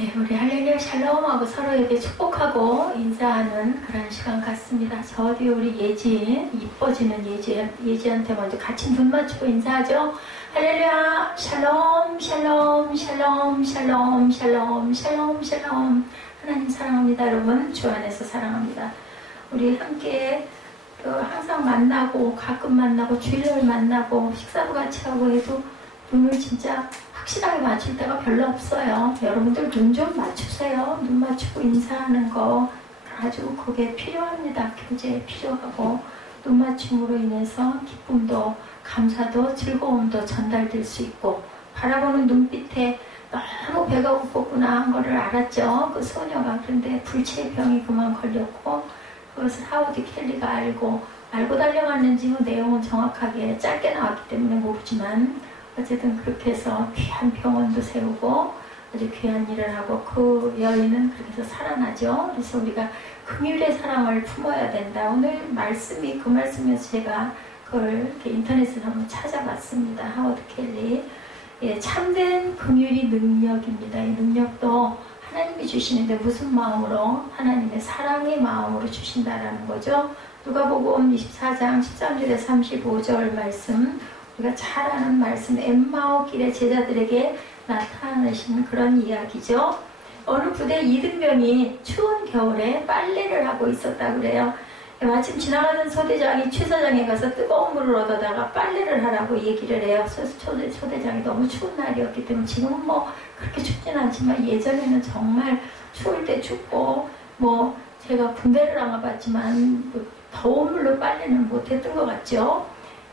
예, 우리 할렐루야 샬롬하고 서로에게 축복하고 인사하는 그런 시간 같습니다. 저 뒤에 우리 예지, 이뻐지는 예지한테 먼저 같이 눈 맞추고 인사하죠. 할렐루야 샬롬 샬롬 샬롬 샬롬 샬롬 샬롬 샬롬. 하나님 사랑합니다. 여러분 주 안에서 사랑합니다. 우리 함께 항상 만나고 가끔 만나고 주일날 만나고 식사도 같이 하고 해도 눈을 진짜 확실하게 맞출 때가 별로 없어요. 여러분들 눈 좀 맞추세요. 눈 맞추고 인사하는 거 아주 그게 필요합니다. 교제에 필요하고 눈 맞춤으로 인해서 기쁨도 감사도 즐거움도 전달될 수 있고 바라보는 눈빛에 너무 배가 고팠구나 한 거를 알았죠. 그 소녀가. 그런데 불치의 병이 그만 걸렸고 그것을 하워드 켈리가 알고 달려갔는지 그 내용은 정확하게 짧게 나왔기 때문에 모르지만 어쨌든 그렇게 해서 귀한 병원도 세우고 아주 귀한 일을 하고 그 여인은 그렇게 해서 살아나죠. 그래서 우리가 긍휼의 사랑을 품어야 된다. 오늘 말씀이 그 말씀이어서 제가 그걸 이렇게 인터넷에서 한번 찾아봤습니다. 하워드 켈리. 예, 참된 긍휼이 능력입니다. 이 능력도 하나님이 주시는데 무슨 마음으로? 하나님의 사랑의 마음으로 주신다라는 거죠. 누가복음 24장 13절에 35절 말씀, 우리가 잘 아는 말씀, 엠마오 길의 제자들에게 나타나신 그런 이야기죠. 어느 부대 이등병이 추운 겨울에 빨래를 하고 있었다 그래요. 마침 지나가는 소대장이 취사장에 가서 뜨거운 물을 얻어다가 빨래를 하라고 얘기를 해요. 소대장이 너무 추운 날이었기 때문에 지금은 뭐 그렇게 춥진 않지만 예전에는 정말 추울 때 춥고 뭐 제가 군대를 안 가봤지만 뭐 더운 물로 빨래는 못했던 것 같죠.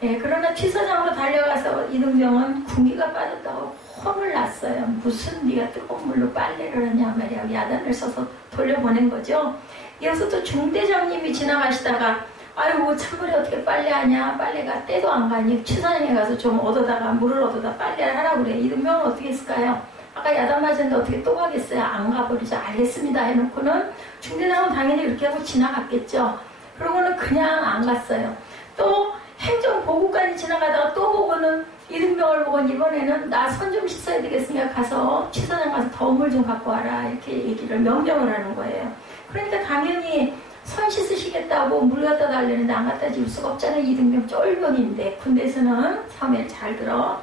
예, 그러나 취사장으로 달려가서 이등병은 군기가 빠졌다고 혼을 났어요. 무슨 네가 뜨거운 물로 빨래를 하냐 말이야. 야단을 써서 돌려보낸 거죠. 이어서 또 중대장님이 지나가시다가 아이고 찬물에 어떻게 빨래하냐. 빨래가 때도 안 가니 취사장에 가서 좀 얻어다가 물을 얻어다 빨래를 하라고 그래. 이등병은 어떻게 했을까요? 아까 야단 맞았는데 어떻게 또 가겠어요? 안 가버리죠. 알겠습니다 해놓고는 중대장은 당연히 그렇게 하고 지나갔겠죠. 그러고는 그냥 안 갔어요. 또 행정보고관이 지나가다가 또 보고는 이등병을 보고 이번에는 나 손 좀 씻어야 되겠으니까 가서 취사장 가서 더운 물 좀 갖고 와라 이렇게 얘기를 명령을 하는 거예요. 그러니까 당연히 손 씻으시겠다고 물 갖다 달라는데 안 갖다 줄 수가 없잖아요. 이등병 쫄병인데 군대에서는 사회를 잘 들어.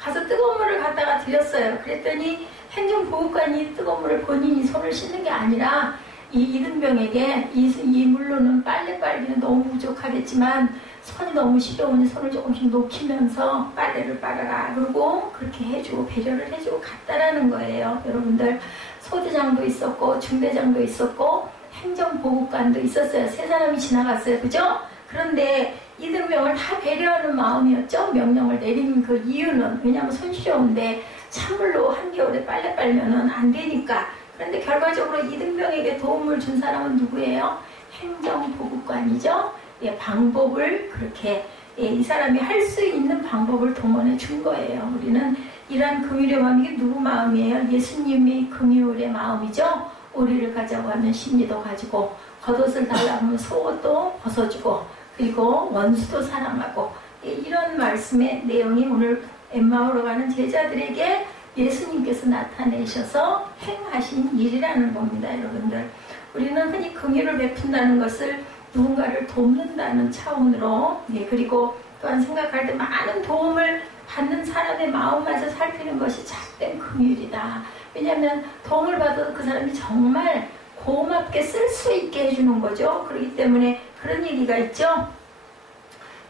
가서 뜨거운 물을 갖다가 드렸어요. 그랬더니 행정보고관이 뜨거운 물을 본인이 손을 씻는 게 아니라 이 이등병에게 이 물로는 빨래 빨기는 너무 부족하겠지만 손이 너무 시려우니 손을 조금씩 녹이면서 빨래를 빨아라. 그리고 그렇게 해주고 배려를 해주고 갔다라는 거예요. 여러분들 소대장도 있었고 중대장도 있었고 행정보고관도 있었어요. 세 사람이 지나갔어요. 그죠? 그런데 이등병을 다 배려하는 마음이었죠. 명령을 내린 그 이유는 왜냐하면 손 시려운데 찬물로 한겨울에 빨래 빨면은 안 되니까. 그런데 결과적으로 이등병에게 도움을 준 사람은 누구예요? 행정보고관이죠. 예, 방법을 그렇게 이 사람이 할 수 있는 방법을 동원해 준 거예요. 우리는 이러한 긍휼의 마음이 이게 누구 마음이에요? 예수님이 긍휼의 마음이죠. 우리를 가자고 하는 심리도 가지고 겉옷을 달라고 하면 속옷도 벗어주고 그리고 원수도 사랑하고 이런 말씀의 내용이 오늘 엠마오로 가는 제자들에게 예수님께서 나타내셔서 행하신 일이라는 겁니다. 여러분들 우리는 흔히 긍휼을 베푼다는 것을 누군가를 돕는다는 차원으로 그리고 또한 생각할 때 많은 도움을 받는 사람의 마음마저 살피는 것이 참된 긍휼이다. 왜냐하면 도움을 받아도 그 사람이 정말 고맙게 쓸 수 있게 해주는 거죠. 그렇기 때문에 그런 얘기가 있죠.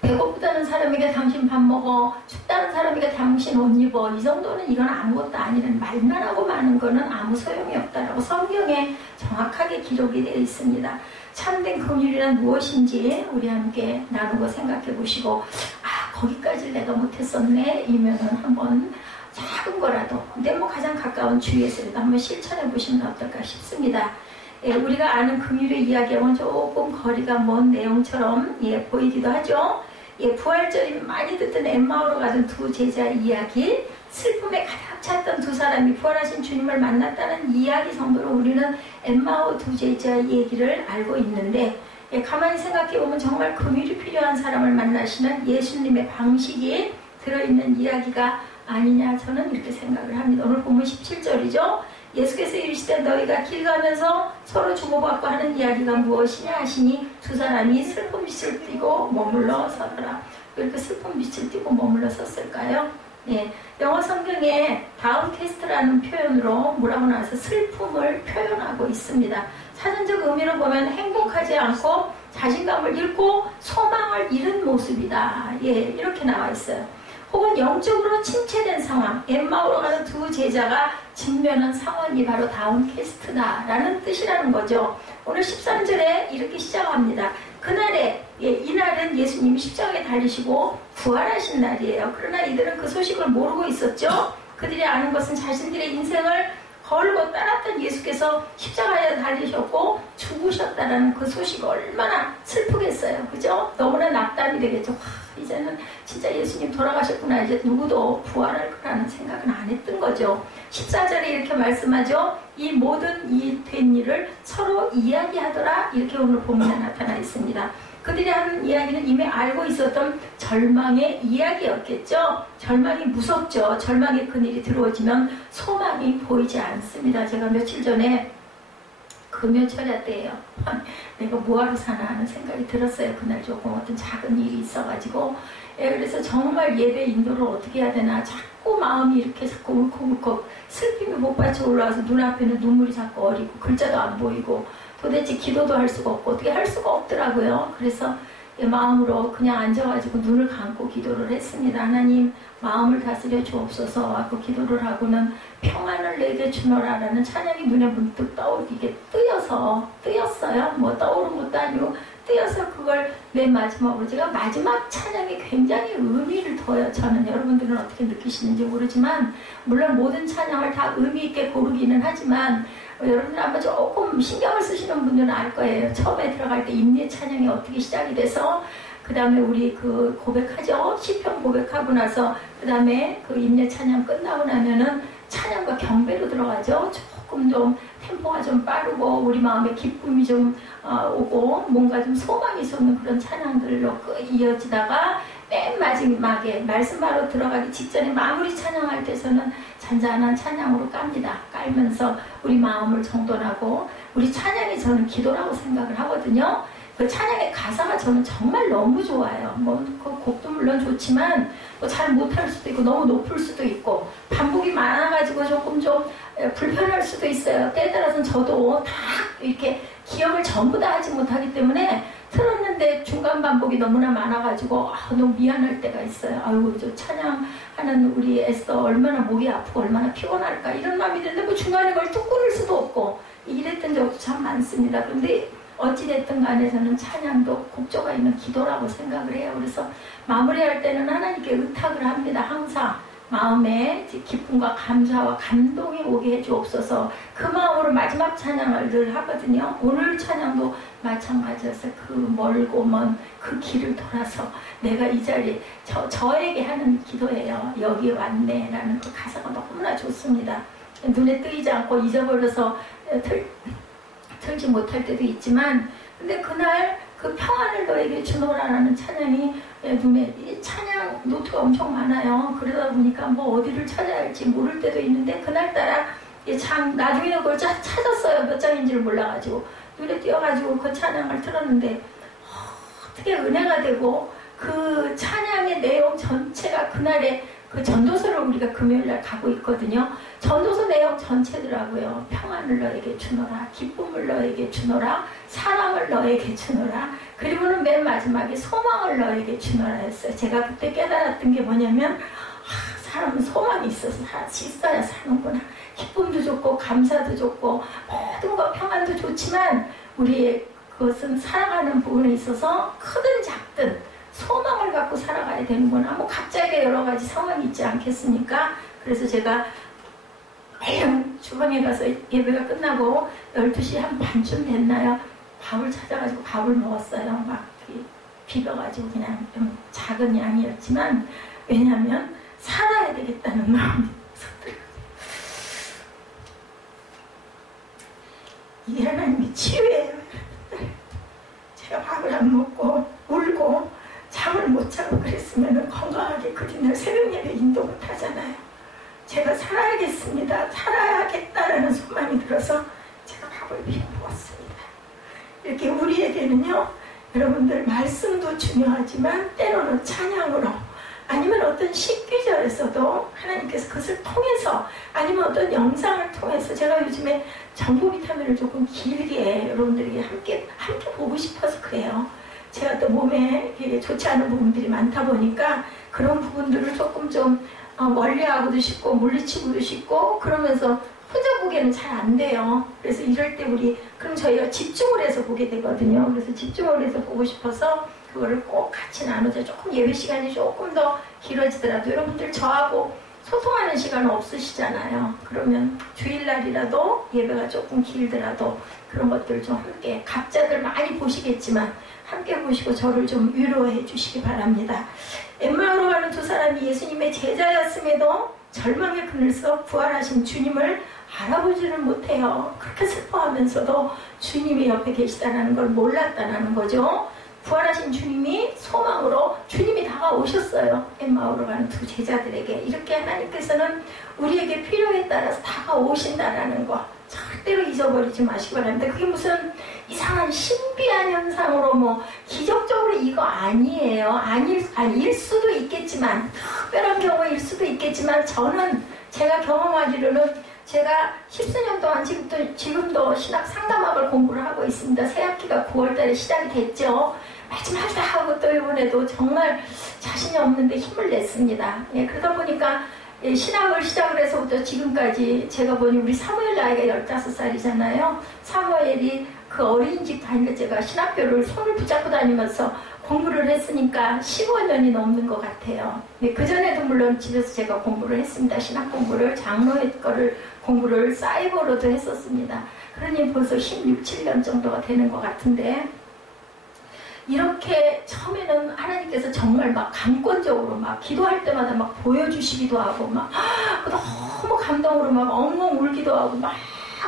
배고프다는 사람에게 당신 밥 먹어, 춥다는 사람에게 당신 옷 입어. 이 정도는 이건 아무것도 아니라는 말만 하고 마는 거는 아무 소용이 없다라고 성경에 정확하게 기록이 되어 있습니다. 참된 긍휼이란 무엇인지 우리 함께 나누고 생각해 보시고 거기까지 내가 못했었네 이면은 한번 작은 거라도 근데 뭐 가장 가까운 주위에서라도 한번 실천해 보시면 어떨까 싶습니다. 우리가 아는 긍휼의 이야기하고는 조금 거리가 먼 내용처럼 보이기도 하죠. 부활절이 많이 듣던 엠마오로 가던 두 제자 이야기, 슬픔에 가득 찼던 두 사람이 부활하신 주님을 만났다는 이야기 정도로 우리는 엠마오 두 제자 얘기를 알고 있는데 가만히 생각해보면 정말 긍휼이 필요한 사람을 만나시는 예수님의 방식이 들어있는 이야기가 아니냐, 저는 이렇게 생각을 합니다. 오늘 본문 17절이죠. 예수께서 이르시되 너희가 길 가면서 서로 주고받고 하는 이야기가 무엇이냐 하시니 두 사람이 슬픈 빛을 띠고 머물러 서더라. 왜 이렇게 슬픈 빛을 띠고 머물러 섰을까요? 예, 영어 성경에 다운캐스트라는 표현으로 뭐라고 나와서 슬픔을 표현하고 있습니다. 사전적 의미로 보면 행복하지 않고 자신감을 잃고 소망을 잃은 모습이다. 예, 이렇게 나와 있어요. 혹은 영적으로 침체된 상황, 엠마오로 가는 두 제자가 직면한 상황이 바로 다운캐스트다라는 뜻이라는 거죠. 오늘 13절에 이렇게 시작합니다. 그날에, 이날은 예수님이 십자가에 달리시고 부활하신 날이에요. 그러나 이들은 그 소식을 모르고 있었죠. 그들이 아는 것은 자신들의 인생을 걸고 따랐던 예수께서 십자가에 달리셨고 죽으셨다라는 그 소식이 얼마나 슬프겠어요. 그죠? 너무나 낙담이 되겠죠. 이제는 진짜 예수님 돌아가셨구나. 이제 누구도 부활할 거라는 생각은 안 했던 거죠. 14절에 이렇게 말씀하죠. 이 모든 이 된 일을 서로 이야기하더라. 이렇게 오늘 본문에 나타나 있습니다. 그들이 하는 이야기는 이미 알고 있었던 절망의 이야기였겠죠. 절망이 무섭죠. 절망의 그늘이 들어오지면 소망이 보이지 않습니다. 제가 며칠 전에 금요철야 때예요. 내가 뭐하러 사나 하는 생각이 들었어요. 그날 조금 어떤 작은 일이 있어가지고. 그래서 정말 예배 인도를 어떻게 해야 되나 자꾸 마음이 이렇게 자꾸 울컥울컥 슬픔이 복받쳐 올라와서 눈앞에는 눈물이 자꾸 어리고 글자도 안 보이고 도대체 기도도 할 수가 없고 어떻게 할 수가 없더라고요. 그래서 마음으로 그냥 앉아가지고 눈을 감고 기도를 했습니다. 하나님 마음을 다스려 주옵소서 하고 기도를 하고는 평안을 내게 주노라 라는 찬양이 눈에 문득 떠오르게 뜨였어요. 뭐 떠오른 것도 아니고 뜨여서 그걸 맨 마지막으로 제가 마지막 찬양이 굉장히 의미를 둬요. 저는 여러분들은 어떻게 느끼시는지 모르지만 물론 모든 찬양을 다 의미 있게 고르기는 하지만 여러분들 아마 조금 신경을 쓰시는 분들은 알 거예요. 처음에 들어갈 때 임례 찬양이 어떻게 시작이 돼서 그 다음에 우리 그 고백하죠. 시편 고백하고 나서 그 다음에 그 임례 찬양 끝나고 나면은 찬양과 경배로 들어가죠. 조금 좀 템포가 좀 빠르고 우리 마음에 기쁨이 좀 오고 뭔가 좀 소망이 솟는 그런 찬양들로 이어지다가 맨 마지막에 말씀하러 들어가기 직전에 마무리 찬양할 때서는 잔잔한 찬양으로 깝니다. 깔면서 우리 마음을 정돈하고 우리 찬양이 저는 기도라고 생각을 하거든요. 그 찬양의 가사가 저는 정말 너무 좋아요. 뭐 그 곡도 물론 좋지만 뭐 잘 못할 수도 있고 너무 높을 수도 있고 반복이 많아가지고 조금 좀 불편할 수도 있어요. 때에 따라서는 저도 다 이렇게 기억을 전부 다 하지 못하기 때문에 틀었는데 중간 반복이 너무나 많아가지고 너무 미안할 때가 있어요. 아유 저 찬양하는 우리 에스더 얼마나 목이 아프고 얼마나 피곤할까 이런 마음이 드는데 뭐 중간에 그걸 뚝 끊을 수도 없고 이랬던 적도 참 많습니다. 그런데 어찌됐든 간에 저는 찬양도 곡조가 있는 기도라고 생각을 해요. 그래서 마무리할 때는 하나님께 의탁을 합니다. 항상 마음에 기쁨과 감사와 감동이 오게 해주옵소서. 그 마음으로 마지막 찬양을 늘 하거든요. 오늘 찬양도 마찬가지였어요. 그 멀고 먼 그 길을 돌아서 내가 이 자리 저에게 하는 기도예요. 여기 왔네 라는 그 가사가 너무나 좋습니다. 눈에 뜨이지 않고 잊어버려서 틀지 못할 때도 있지만 근데 그날 그 평안을 너에게 주노라라는 찬양이 눈에 이 찬양 노트가 엄청 많아요. 그러다 보니까 뭐 어디를 찾아야 할지 모를 때도 있는데 그날따라 나중에는 그걸 찾았어요. 몇 장인지를 몰라가지고 눈에 띄어가지고 그 찬양을 틀었는데 어떻게 은혜가 되고 그 찬양의 내용 전체가 그날의 그 전도서를 우리가 금요일날 가고 있거든요. 전도서 내용 전체더라고요. 평안을 너에게 주노라, 기쁨을 너에게 주노라, 사랑을 너에게 주노라, 그리고는 맨 마지막에 소망을 너에게 주노라 했어요. 제가 그때 깨달았던 게 뭐냐면 사람은 소망이 있어서 있어야 사는구나. 기쁨도 좋고 감사도 좋고 모든 것 평안도 좋지만 우리의 그것은 살아가는 부분에 있어서 크든 작든 소망을 갖고 살아가야 되는구나. 뭐 각자의 여러 가지 상황이 있지 않겠습니까? 그래서 제가 주방에 가서 예배가 끝나고 12시 한 반쯤 됐나요? 밥을 찾아가지고 밥을 먹었어요. 막 비벼가지고 그냥 좀 작은 양이었지만 왜냐하면 살아야 되겠다는 마음이 있었더라고요. 이게 하나님의 치유예요. 제가 밥을 안 먹고 울고 잠을 못 자고 그랬으면 건강하게 그 뒷날 새벽 예배 인도 못 하잖아요. 제가 살아야겠습니다. 살아야겠다라는 소망이 들어서 제가 밥을 비워 먹었습니다. 이렇게 우리에게는요, 여러분들 말씀도 중요하지만 때로는 찬양으로, 아니면 어떤 식귀절에서도 하나님께서 그것을 통해서, 아니면 어떤 영상을 통해서, 제가 요즘에 정보 비타민을 조금 길게 여러분들에게 함께 보고 싶어서 그래요. 제가 또 몸에 좋지 않은 부분들이 많다 보니까 그런 부분들을 조금 좀 멀리하고도 싶고 물리치고도 싶고 그러면서 혼자 보기에는 잘 안 돼요. 그래서 이럴 때 그럼 저희가 집중을 해서 보게 되거든요. 그래서 집중을 해서 보고 싶어서 그거를 꼭 같이 나누자. 조금 예배 시간이 조금 더 길어지더라도 여러분들 저하고 소통하는 시간은 없으시잖아요. 그러면 주일날이라도 예배가 조금 길더라도 그런 것들 좀 함께, 각자들 많이 보시겠지만 함께 보시고 저를 좀 위로해 주시기 바랍니다. 엠마오로 가는 두 사람이 예수님의 제자였음에도 절망의 그늘에서 부활하신 주님을 알아보지를 못해요. 그렇게 슬퍼하면서도 주님이 옆에 계시다는 걸 몰랐다는 거죠. 부활하신 주님이 소망으로 주님이 다가오셨어요. 엠마오로 가는 두 제자들에게. 이렇게 하나님께서는 우리에게 필요에 따라서 다가오신다라는 거 절대로 잊어버리지 마시기 바랍니다. 그게 무슨 이상한 신비한 현상으로 기적적으로 이거 아니에요. 아닐 수도 있겠지만, 특별한 경우일 수도 있겠지만, 저는 제가 경험하기로는 제가 10수년 동안 지금도 신학 상담학을 공부를 하고 있습니다. 새 학기가 9월달에 시작이 됐죠. 마지막 다 하고 또 이번에도 정말 자신이 없는데 힘을 냈습니다. 예, 그러다 보니까 신학을 시작을 해서부터 지금까지 제가 보니 우리 사무엘 나이가 15살이잖아요. 사무엘이 그 어린이집 다니는 제가 신학교를 손을 붙잡고 다니면서 공부를 했으니까 15년이 넘는 것 같아요. 네, 그전에도 물론 집에서 제가 공부를 했습니다. 신학 공부를, 장로의 거를 공부를 사이버로도 했었습니다. 그러니 벌써 16, 17년 정도가 되는 것 같은데, 이렇게 처음에는 하나님께서 정말 막 강권적으로 막 기도할 때마다 막 보여주시기도 하고 막 너무 감동으로 막 엉엉 울기도 하고 막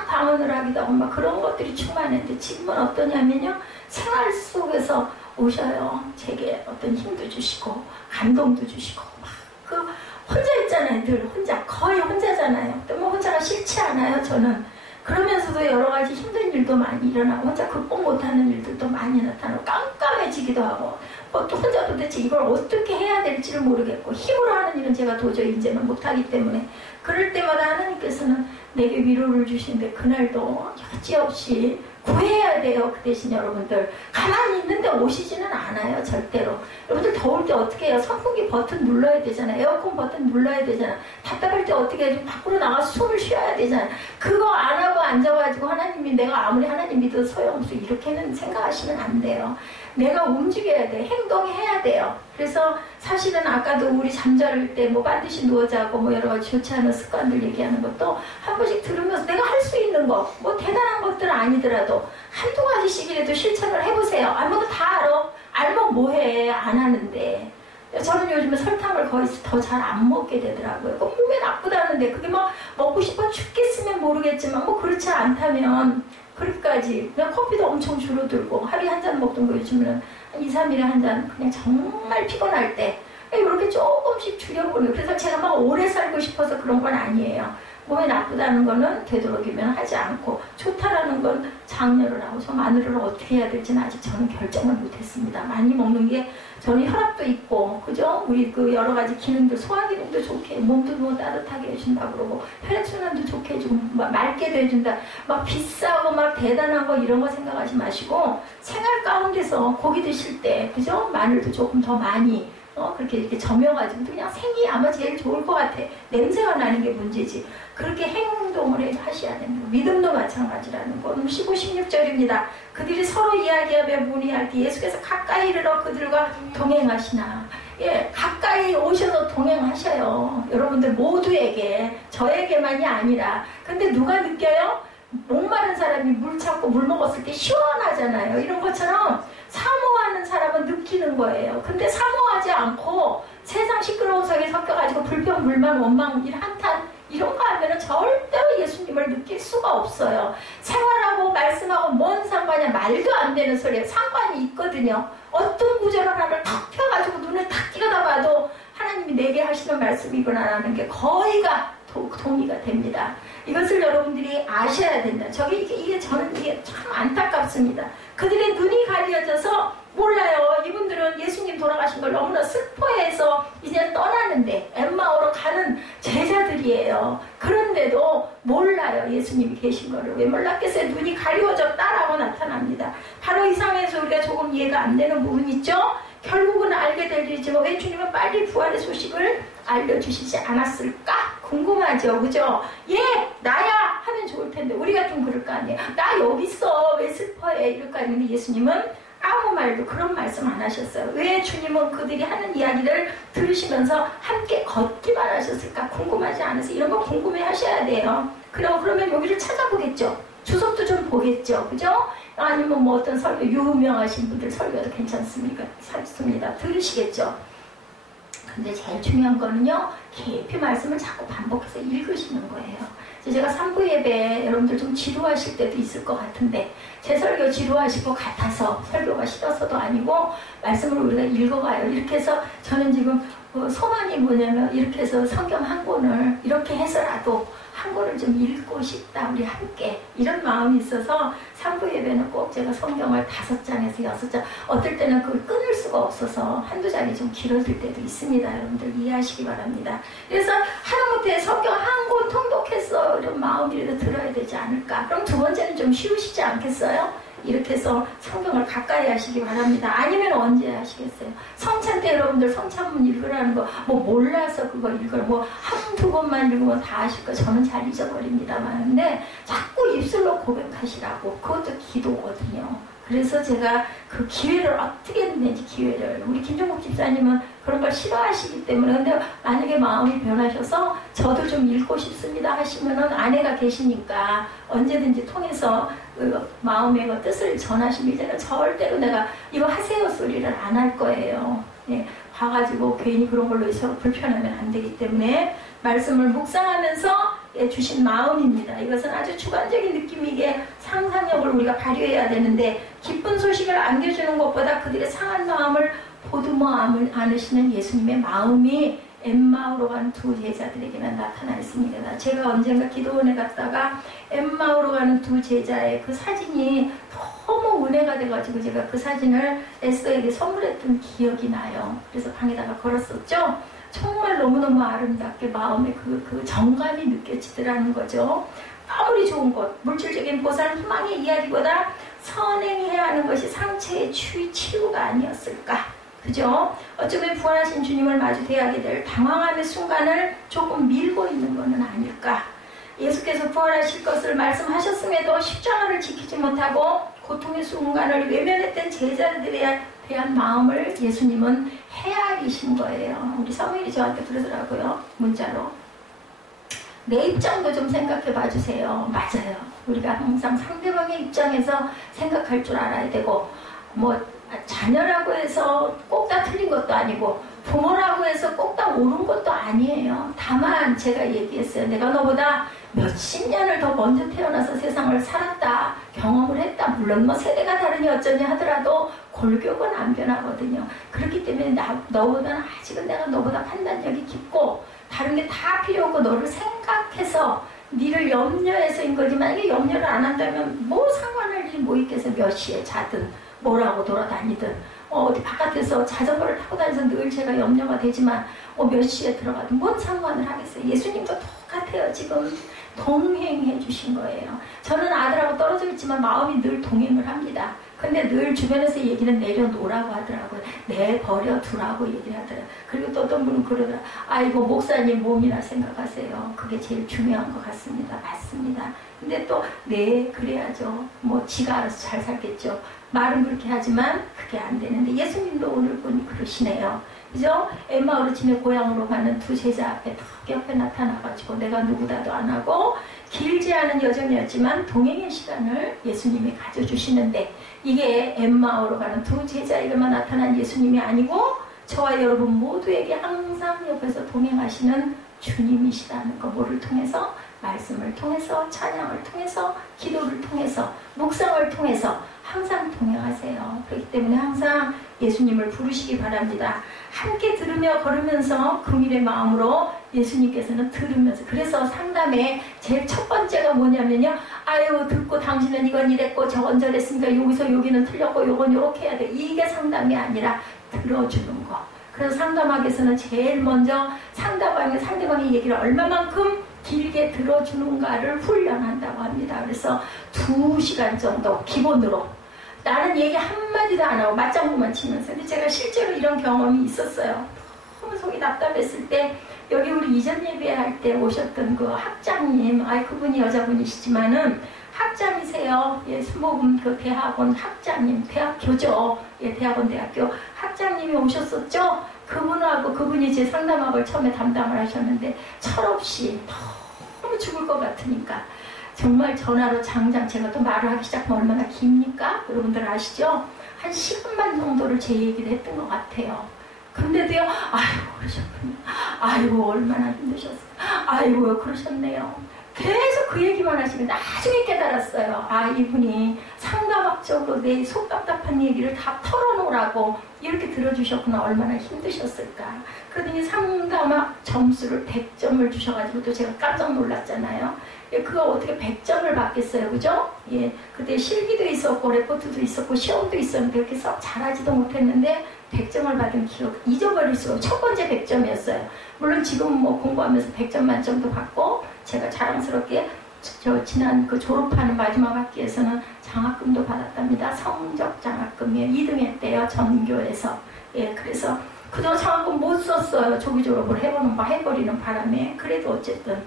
방언을 하기도 하고 막 그런 것들이 충만했는데, 지금은 어떠냐면요, 생활 속에서 오셔요. 제게 어떤 힘도 주시고 감동도 주시고 막 혼자 있잖아요. 늘 혼자, 거의 혼자잖아요. 또 혼자가 싫지 않아요. 저는 그러면서도 여러 가지 힘든 일도 많이 일어나고 혼자 극복 못하는 일들도 많이 나타나고 깜깜해지기도 하고 또 혼자 도대체 이걸 어떻게 해야 될지를 모르겠고 힘으로 하는 일은 제가 도저히 이제는 못하기 때문에 그럴 때마다 하나님께서는 내게 위로를 주시는데, 그날도 여지없이 구해야 돼요. 그 대신 여러분들 가만히 있는데 오시지는 않아요. 절대로. 여러분들 더울 때 어떻게 해요? 선풍기 버튼 눌러야 되잖아요. 에어컨 버튼 눌러야 되잖아요. 답답할 때 어떻게 해요? 좀 밖으로 나가서 숨을 쉬어야 되잖아요. 그거 안 하고 앉아가지고 하나님이, 내가 아무리 하나님 믿어도 소용없어, 이렇게는 생각하시면 안 돼요. 내가 움직여야 돼. 행동해야 돼요. 그래서 사실은 아까도 우리 잠자릴 때 반드시 누워 자고 여러 가지 좋지 않은 습관들 얘기하는 것도 한 번씩 들으면서 내가 할 수 있는 거, 대단한 것들은 아니더라도 한두 가지씩이라도 실천을 해보세요. 아무도 다 알아. 알면 뭐해. 안 하는데. 저는 요즘에 설탕을 거의 더 잘 안 먹게 되더라고요. 몸에 나쁘다는데 그게 먹고 싶어 죽겠으면 모르겠지만 그렇지 않다면 그렇게까지. 그냥 커피도 엄청 줄어들고 하루에 한 잔 먹던 거 요즘은 한 2, 3일에 한 잔, 그냥 정말 피곤할 때 이렇게 조금씩 줄여보는. 그래서 제가 오래 살고 싶어서 그런 건 아니에요. 몸에 나쁘다는 거는 되도록이면 하지 않고, 좋다라는 건 장려를 하고, 저 마늘을 어떻게 해야 될지는 아직 저는 결정을 못했습니다. 많이 먹는 게 저는 혈압도 있고, 그죠? 우리 여러 가지 기능들, 소화 기능도 좋게, 몸도 따뜻하게 해준다 그러고, 혈액순환도 좋게 해주고, 맑게도 해준다. 비싸고 대단한 거 이런 거 생각하지 마시고, 생활 가운데서 고기 드실 때, 그죠? 마늘도 조금 더 많이 그렇게 이렇게 점여가지고 그냥 생이 아마 제일 좋을 것 같아. 냄새가 나는 게 문제지. 그렇게 행동을 하셔야 됩니다. 믿음도 마찬가지라는 거. 15, 16절입니다. 그들이 서로 이야기하며 문의할 때 예수께서 가까이 이르러 그들과 동행하시나. 예, 가까이 오셔서 동행하셔요. 여러분들 모두에게, 저에게만이 아니라. 근데 누가 느껴요? 목마른 사람이 물 찾고 물 먹었을 때 시원하잖아요. 이런 것처럼 사모하는 사람은 느끼는 거예요. 근데 사모하지 않고 세상 시끄러운 속에 섞여가지고 불평, 불만, 원망, 한탄 이런 거 하면은 절대로 예수님을 느낄 수가 없어요. 생활하고 말씀하고 뭔 상관이야. 말도 안 되는 소리예요. 상관이 있거든요. 어떤 구절 하나를 탁 펴가지고 눈에 탁 끼어다 봐도 하나님이 내게 하시는 말씀이구나라는 게 거의가 동의가 됩니다. 이것을 여러분들이 아셔야 된다. 저는 이게 참 안타깝습니다. 그들의 눈이 가려져서 몰라요. 이분들은 예수님 돌아가신 걸 너무나 슬퍼해서 이제 떠나는데 엠마오로 가는 제자들이에요. 그런데도 몰라요. 예수님이 계신 거를. 왜 몰랐겠어요? 눈이 가려졌다라고 나타납니다. 바로 이 상황에서 우리가 조금 이해가 안 되는 부분 있죠? 결국은 알게 될 일이지만 왜 주님은 빨리 부활의 소식을 알려주시지 않았을까? 궁금하죠, 그죠? 예, 나야 하면 좋을 텐데 우리가 좀 그럴 거 아니에요. 나 여기 있어, 왜 슬퍼해? 이럴 거 아니에요. 예수님은 아무 말도 그런 말씀 안 하셨어요. 왜 주님은 그들이 하는 이야기를 들으시면서 함께 걷기만 하셨을까? 궁금하지 않으세요? 이런 거 궁금해 하셔야 돼요. 그러면 여기를 찾아보겠죠. 주석도 좀 보겠죠, 그죠? 아니면 뭐 어떤 설교, 유명하신 분들 설교도 괜찮습니다. 들으시겠죠. 근데 제일 중요한 거는요, 깊이 말씀을 자꾸 반복해서 읽으시는 거예요. 제가 3부 예배 여러분들 좀 지루하실 때도 있을 것 같은데, 제 설교 지루하실 것 같아서, 설교가 싫어서도 아니고, 말씀을 우리가 읽어가요. 이렇게 해서 저는 지금 소망이 뭐냐면, 이렇게 해서 성경 한 권을 이렇게 해서라도 한 권을 좀 읽고 싶다, 우리 함께. 이런 마음이 있어서 3부 예배는 꼭 제가 성경을 5장에서 6장, 어떨 때는 그걸 끊을 수가 없어서 한두 장이 좀 길어질 때도 있습니다. 여러분들 이해하시기 바랍니다. 그래서 하다못해 성경 한 권 통독해서 이런 마음이라도 들어야 되지 않을까. 그럼 두 번째는 좀 쉬우시지 않겠어요? 이렇게 해서 성경을 가까이 하시기 바랍니다. 아니면 언제 하시겠어요? 성찬 때 여러분들 성찬문 읽으라는 거 뭐 몰라서 그거 읽으라 뭐 한두 번만 읽으면 다 아실 거 저는 잘 잊어버립니다만 근데 자꾸 입술로 고백하시라고 그것도 기도거든요. 그래서 제가 그 기회를 어떻게든 내지 기회를 우리 김종국 집사님은 그런 걸 싫어하시기 때문에 근데 만약에 마음이 변하셔서 저도 좀 읽고 싶습니다 하시면은 아내가 계시니까 언제든지 통해서 그 마음의 그 뜻을 전하시면 이제는 절대로 내가 이거 하세요 소리를 안 할 거예요. 예, 봐가지고 괜히 그런 걸로 서로 불편하면 안 되기 때문에 말씀을 묵상하면서 주신 마음입니다. 이것은 아주 주관적인 느낌이게 상상력을 우리가 발휘해야 되는데 기쁜 소식을 안겨주는 것보다 그들의 상한 마음을 보듬어 안으시는 예수님의 마음이 엠마오로 가는 두 제자들에게는 나타나 있습니다. 제가 언젠가 기도원에 갔다가 엠마오로 가는 두 제자의 그 사진이 너무 은혜가 돼가지고 제가 그 사진을 에스더에게 선물했던 기억이 나요. 그래서 방에다가 걸었었죠. 정말 너무너무 아름답게 마음에 그 정감이 느껴지더라는 거죠. 아무리 좋은 것, 물질적인 보상, 희망의 이야기보다 선행해야 하는 것이 상처의 치유가 아니었을까. 그죠? 어쩌면 부활하신 주님을 마주 대하게 될 당황함의 순간을 조금 밀고 있는 것은 아닐까. 예수께서 부활하실 것을 말씀하셨음에도 십자가를 지키지 못하고 고통의 순간을 외면했던 제자들에 대한 마음을 예수님은 헤아리신 거예요. 우리 사무엘이 저한테 그러더라고요. 문자로. 내 입장도 좀 생각해 봐 주세요. 맞아요. 우리가 항상 상대방의 입장에서 생각할 줄 알아야 되고 뭐 자녀라고 해서 꼭 다 틀린 것도 아니고 부모라고 해서 꼭 다 옳은 것도 아니에요. 다만 제가 얘기했어요. 내가 너보다 몇십 년을 더 먼저 태어나서 세상을 살았다. 경험을 했다. 물론 뭐 세대가 다르니 어쩌니 하더라도 골격은 안 변하거든요. 그렇기 때문에 너보다는 아직은 내가 너보다 판단력이 깊고 다른 게 다 필요 없고 너를 생각해서 니를 염려해서인 거지만 이게 염려를 안 한다면 뭐 상관할 일이 뭐 있겠어요. 몇 시에 자든 뭐라고 돌아다니든 어디 바깥에서 자전거를 타고 다니면서 늘 제가 염려가 되지만 몇 시에 들어가든 뭔 상관을 하겠어요. 예수님도 똑같아요. 지금 동행해 주신 거예요. 저는 아들하고 떨어져 있지만 마음이 늘 동행을 합니다. 근데 늘 주변에서 얘기는 내려놓으라고 하더라고요. 내버려 두라고 얘기를 하더라고요. 그리고 또 어떤 분은 그러더라. 아이고 목사님 몸이라 생각하세요. 그게 제일 중요한 것 같습니다. 맞습니다. 근데 또 네 그래야죠. 뭐 지가 알아서 잘 살겠죠. 말은 그렇게 하지만 그게 안 되는데 예수님도 오늘 보니 그러시네요. 그죠? 엠마오로 집에 고향으로 가는 두 제자 앞에 딱 옆에 나타나가지고 내가 누구다도 안 하고 길지 않은 여정이었지만 동행의 시간을 예수님이 가져주시는데 이게 엠마오로 가는 두 제자에게만 나타난 예수님이 아니고 저와 여러분 모두에게 항상 옆에서 동행하시는 주님이시라는 거 뭐를 통해서 말씀을 통해서 찬양을 통해서 기도를 통해서 묵상을 통해서 항상 동행하세요. 그렇기 때문에 항상 예수님을 부르시기 바랍니다. 함께 들으며 걸으면서 긍휼의 마음으로 예수님께서는 들으면서, 그래서 상담의 제일 첫 번째가 뭐냐면요, 아유 듣고 당신은 이건 이랬고 저건 저랬으니까 여기서 여기는 틀렸고 요건 요렇게 해야 돼, 이게 상담이 아니라 들어주는 거. 그래서 상담학에서는 제일 먼저 상대방의 얘기를 얼마만큼 길게 들어주는가를 훈련한다고 합니다. 그래서 2시간 정도 기본으로, 나는 얘기 한마디도 안 하고 맞장구만 치면서. 근데 제가 실제로 이런 경험이 있었어요. 너무 속이 답답했을 때, 여기 우리 이전 예배할 때 오셨던 그 학장님, 그분이 여자분이시지만은 학장이세요. 예, 순복음 그 대학원 학장님, 대학교죠. 예, 대학교 학장님이 오셨었죠. 그분이 제 상담학을 처음에 담당을 하셨는데, 철없이 너무 죽을 것 같으니까 정말 전화로 장장, 제가 또 말을 하기 시작하면 얼마나 깁니까? 여러분들 아시죠? 한 10분 반 정도를 제 얘기를 했던 것 같아요. 근데도요, 아이고 그러셨군요. 아이고 얼마나 힘드셨어요. 아이고 그러셨네요. 계속 그 얘기만 하시면 나중에 깨달았어요. 이분이 상담학적으로 내 속 답답한 얘기를 다 털어놓으라고 이렇게 들어주셨구나. 얼마나 힘드셨을까. 그러더니 상담학 점수를 100점을 주셔가지고 또 제가 깜짝 놀랐잖아요. 예, 그거 어떻게 100점을 받겠어요, 그죠? 예, 그때 실기도 있었고 레포트도 있었고 시험도 있었는데 그렇게 썩 잘하지도 못했는데 100점을 받은 기억 잊어버릴 수가 없어요. 첫 번째 100점이었어요. 물론 지금 뭐 공부하면서 100점 만점도 받고, 제가 자랑스럽게 지난 그 졸업하는 마지막 학기에서는 장학금도 받았답니다. 성적 장학금이에요. 2등 했대요, 전교에서. 예, 그래서 그동안 장학금 못 썼어요. 조기 졸업을 해버리는 바람에. 그래도 어쨌든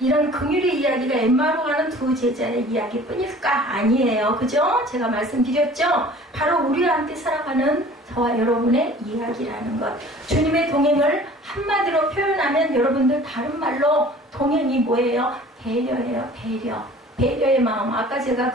이런 긍휼의 이야기가 엠마오로 가는 2 제자의 이야기뿐일까? 아니에요. 그죠? 제가 말씀드렸죠? 바로 우리와 함께 살아가는 저와 여러분의 이야기라는 것. 주님의 동행을 한마디로 표현하면 여러분들 다른 말로 동행이 뭐예요? 배려예요. 배려의 마음. 아까 제가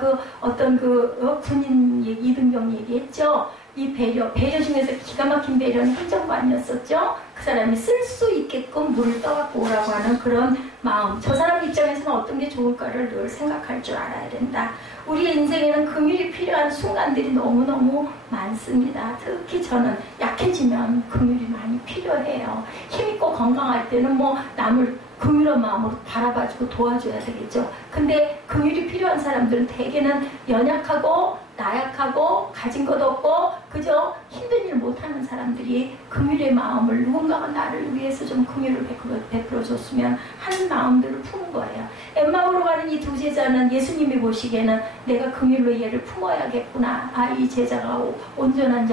군인 이등병 얘기했죠? 이 배려 중에서 기가 막힌 배려는 행정관이었었죠? 그 사람이 쓸 수 있게끔 물을 떠갖고 오라고 하는 그런 마음. 저 사람 입장에서는 어떤 게 좋을까를 늘 생각할 줄 알아야 된다. 우리의 인생에는 긍휼이 필요한 순간들이 너무너무 많습니다. 특히 저는 약해지면 긍휼이 많이 필요해요. 힘있고 건강할 때는 남을 긍휼한 마음으로 바라봐주고 도와줘야 되겠죠. 근데 긍휼이 필요한 사람들은 대개는 연약하고 나약하고 가진 것 없고 그저 힘든 일 못하는 사람들이 긍휼의 마음을, 누군가가 나를 위해서 좀 긍휼을 베풀어줬으면 하는 마음들을 푸는 거예요. 엠마오로 가는 이 2 제자는 예수님이 보시기에는 내가 긍휼로 얘를 품어야겠구나. 이 제자가 온전한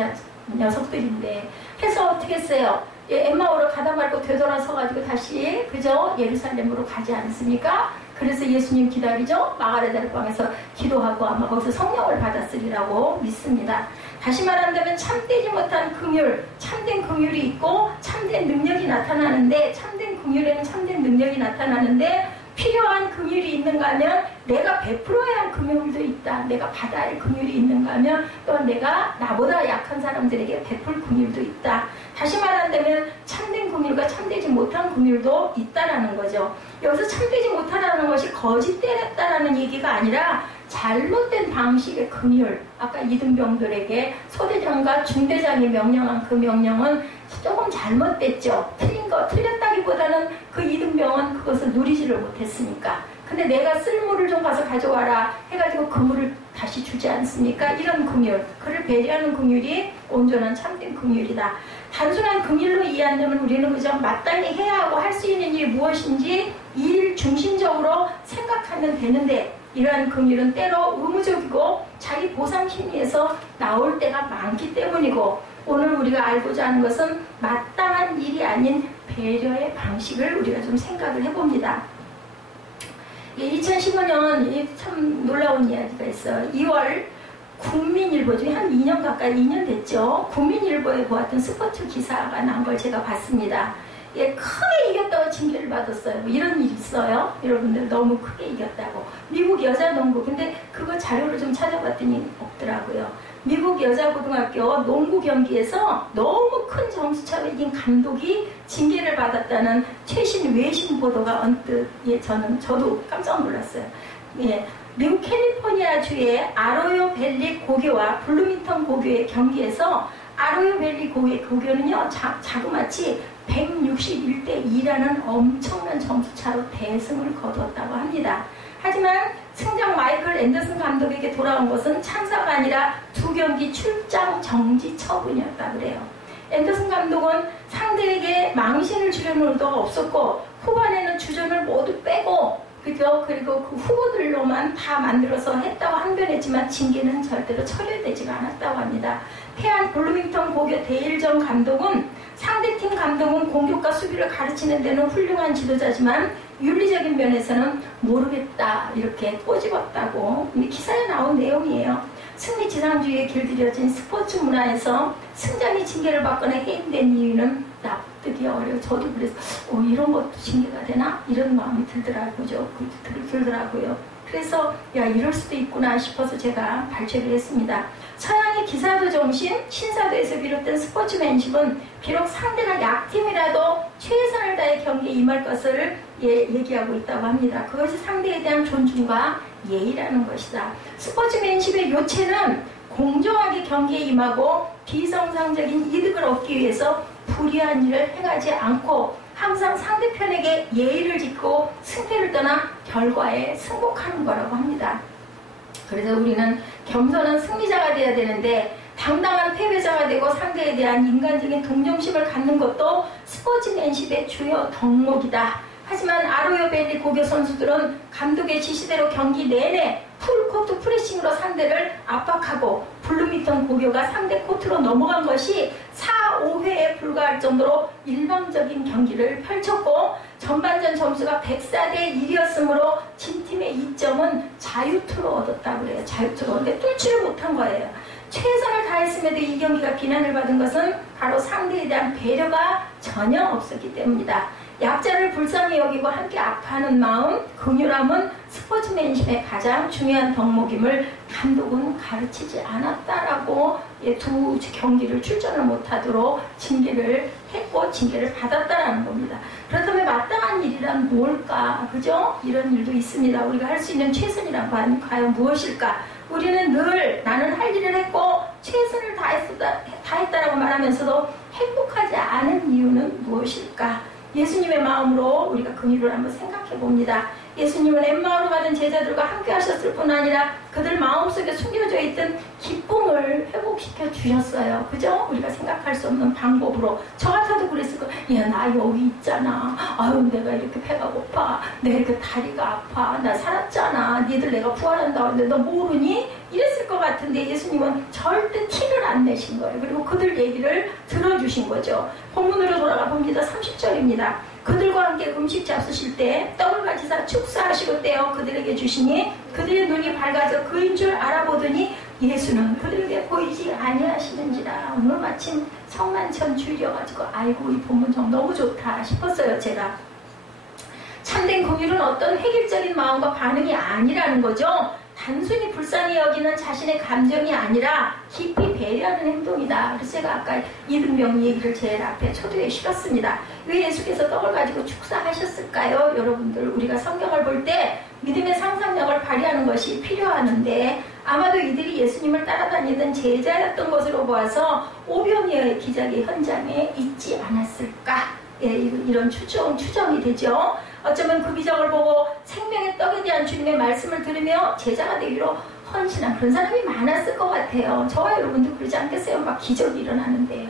녀석들인데 해서 어떻게 했어요? 엠마오로 가다 말고 되돌아서가지고 다시 그저 예루살렘으로 가지 않습니까? 그래서 예수님 기다리죠? 마가레다르방에서 기도하고 아마 거기서 성령을 받았으리라고 믿습니다. 다시 말한다면 참되지 못한 긍휼, 참된 긍휼이 있고 참된 능력이 나타나는데, 참된 긍휼에는 참된 능력이 나타나는데 필요한 긍휼이 있는가 하면 내가 베풀어야 할 긍휼도 있다. 내가 받아야 할 긍휼이 있는가 하면 또한 내가 나보다 약한 사람들에게 베풀 긍휼도 있다. 다시 말한다면 참된 긍휼과 참되지 못한 긍휼도 있다라는 거죠. 여기서 참되지 못하다는 것이 거짓되었다라는 얘기가 아니라 잘못된 방식의 긍휼. 아까 이등병들에게 소대장과 중대장이 명령한 그 명령은 조금 잘못됐죠. 틀렸다기보다는 그 이등병은 그것을 누리지를 못했으니까. 근데 내가 쓸 물을 좀 가서 가져와라 해가지고 그 물을 다시 주지 않습니까? 이런 긍휼, 그를 배려하는 긍휼이 온전한 참된 긍휼이다. 단순한 긍휼로 이해한다면 우리는 그저 마땅히 해야 하고 할 수 있는 일이 무엇인지 일 중심적으로 생각하면 되는데, 이러한 긍휼은 때로 의무적이고 자기 보상 심리에서 나올 때가 많기 때문이고, 오늘 우리가 알고자 하는 것은 마땅한 일이 아닌 배려의 방식을 우리가 좀 생각을 해봅니다. 2015년 참 놀라운 이야기가 있어요. 2월 국민일보 중에 한 2년 가까이, 2년 됐죠. 국민일보에 보았던 스포츠 기사가 난 걸 제가 봤습니다. 크게 이겼다고 징계를 받았어요. 이런 일이 있어요. 여러분들 너무 크게 이겼다고. 미국 여자농구, 근데 그거 자료를 좀 찾아봤더니 없더라고요. 미국 여자고등학교 농구 경기에서 너무 큰 점수차로 이긴 감독이 징계를 받았다는 최신 외신 보도가 언뜻 저도 깜짝 놀랐어요. 예, 미국 캘리포니아주의 아로요 밸리 고교와 블루밍턴 고교의 경기에서 아로요 밸리 고교는요, 자그마치 161대 2라는 엄청난 점수차로 대승을 거두었다고 합니다. 하지만 승장 마이클 앤더슨 감독에게 돌아온 것은 참사가 아니라 2경기 출장 정지 처분이었다 그래요. 앤더슨 감독은 상대에게 망신을 주려는 의도가 없었고 후반에는 주전을 모두 빼고 그리고 그 후보들로만 다 만들어서 했다고 항변했지만 징계는 절대로 처리되지가 않았다고 합니다. 패한 블루밍턴 고교 데일전 감독은 상대팀 감독은 공격과 수비를 가르치는 데는 훌륭한 지도자지만 윤리적인 면에서는 모르겠다 이렇게 꼬집었다고 기사에 나온 내용이에요. 승리지상주의에 길들여진 스포츠 문화에서 승장이 징계를 받거나 해임된 이유는 납득이 어려워. 저도 그래서 이런 것도 징계가 되나? 이런 마음이 들더라고요. 그래서 이럴 수도 있구나 싶어서 제가 발췌를 했습니다. 서양의 기사도 정신, 신사도에서 비롯된 스포츠맨십은 비록 상대가 약팀이라도 최선을 다해 경기에 임할 것을 얘기하고 있다고 합니다. 그것이 상대에 대한 존중과 예의라는 것이다. 스포츠맨십의 요체는 공정하게 경기에 임하고 비정상적인 이득을 얻기 위해서 불의한 일을 행하지 않고 항상 상대편에게 예의를 짓고 승패를 떠나 결과에 승복하는 거라고 합니다. 그래서 우리는 겸손한 승리자가 되어야 되는데 당당한 패배자가 되고 상대에 대한 인간적인 동정심을 갖는 것도 스포츠맨십의 주요 덕목이다. 하지만 아로요 밸리 고교 선수들은 감독의 지시대로 경기 내내 풀코트 프레싱으로 상대를 압박하고 블루밍턴 고교가 상대 코트로 넘어간 것이 4, 5회에 불과할 정도로 일방적인 경기를 펼쳤고 전반전 점수가 104대 1이었으므로 진 팀의 2점은 자유투로 얻었다고 해요. 자유투로. 근데 뚫지를 못한 거예요. 최선을 다했음에도 이 경기가 비난을 받은 것은 바로 상대에 대한 배려가 전혀 없었기 때문이다. 약자를 불쌍히 여기고 함께 아파하는 마음, 긍휼함은 스포츠맨십의 가장 중요한 덕목임을 감독은 가르치지 않았다라고 두 경기를 출전을 못하도록 징계를 했고 징계를 받았다라는 겁니다. 그렇다면 마땅한 일이란 뭘까? 그죠? 이런 일도 있습니다. 우리가 할 수 있는 최선이란 과연 무엇일까? 우리는 늘 나는 할 일을 했고 최선을 다했다라고 말하면서도 행복하지 않은 이유는 무엇일까? 예수님의 마음으로 우리가 그 일을 한번 생각해 봅니다. 예수님은 엠마오로 가던 제자들과 함께 하셨을 뿐 아니라 그들 마음속에 숨겨져 있던 기쁨을 회복시켜 주셨어요. 그죠? 우리가 생각할 수 없는 방법으로. 저 같아도 그랬을 거예요. 야, 나 여기 있잖아. 아유, 내가 이렇게 배가 고파. 내가 이렇게 다리가 아파. 나 살았잖아. 니들 내가 부활한다고 하는데 너 모르니? 이랬을 것 같은데 예수님은 절대 티를 안 내신 거예요. 그리고 그들 얘기를 들어주신 거죠. 본문으로 돌아가 봅니다. 30절입니다. 그들과 함께 음식 잡수실 때 떡을 가지사 축사하시고 떼어 그들에게 주시니 그들의 눈이 밝아져 그인 줄 알아보더니 예수는 그들에게 보이지 아니하시는지라. 오늘 마침 성만천 주일이어가지고 아이고 이 본문 좀 너무 좋다 싶었어요. 제가 참된 긍휼은 어떤 획일적인 마음과 반응이 아니라는 거죠. 단순히 불쌍히 여기는 자신의 감정이 아니라 깊이 배려하는 행동이다. 그래서 제가 아까 이등병 얘기를 제일 앞에 초두에 실었습니다. 왜 예수께서 떡을 가지고 축사하셨을까요? 여러분들 우리가 성경을 볼 때 믿음의 상상력을 발휘하는 것이 필요하는데 아마도 이들이 예수님을 따라다니던 제자였던 것으로 보아서 오병이어의 기적의 현장에 있지 않았을까? 예, 이런 추정이 되죠. 어쩌면 그 기적을 보고 생명의 떡에 대한 주님의 말씀을 들으며 제자가 되기로 헌신한 그런 사람이 많았을 것 같아요. 저와 여러분도 그러지 않겠어요? 막 기적이 일어나는데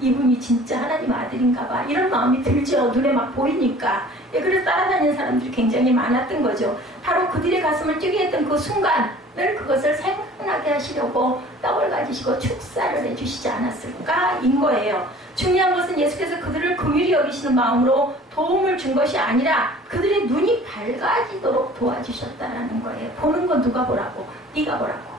이분이 진짜 하나님 아들인가 봐 이런 마음이 들죠. 눈에 막 보이니까. 예, 그래서 따라다니는 사람들이 굉장히 많았던 거죠. 바로 그들의 가슴을 뛰게 했던 그 순간을 그것을 생각나게 하시려고 떡을 가지시고 축사를 해주시지 않았을까? 인 거예요. 중요한 것은 예수께서 그들을 긍휼히 여기시는 마음으로 도움을 준 것이 아니라 그들의 눈이 밝아지도록 도와주셨다라는 거예요. 보는 건 누가 보라고? 네가 보라고.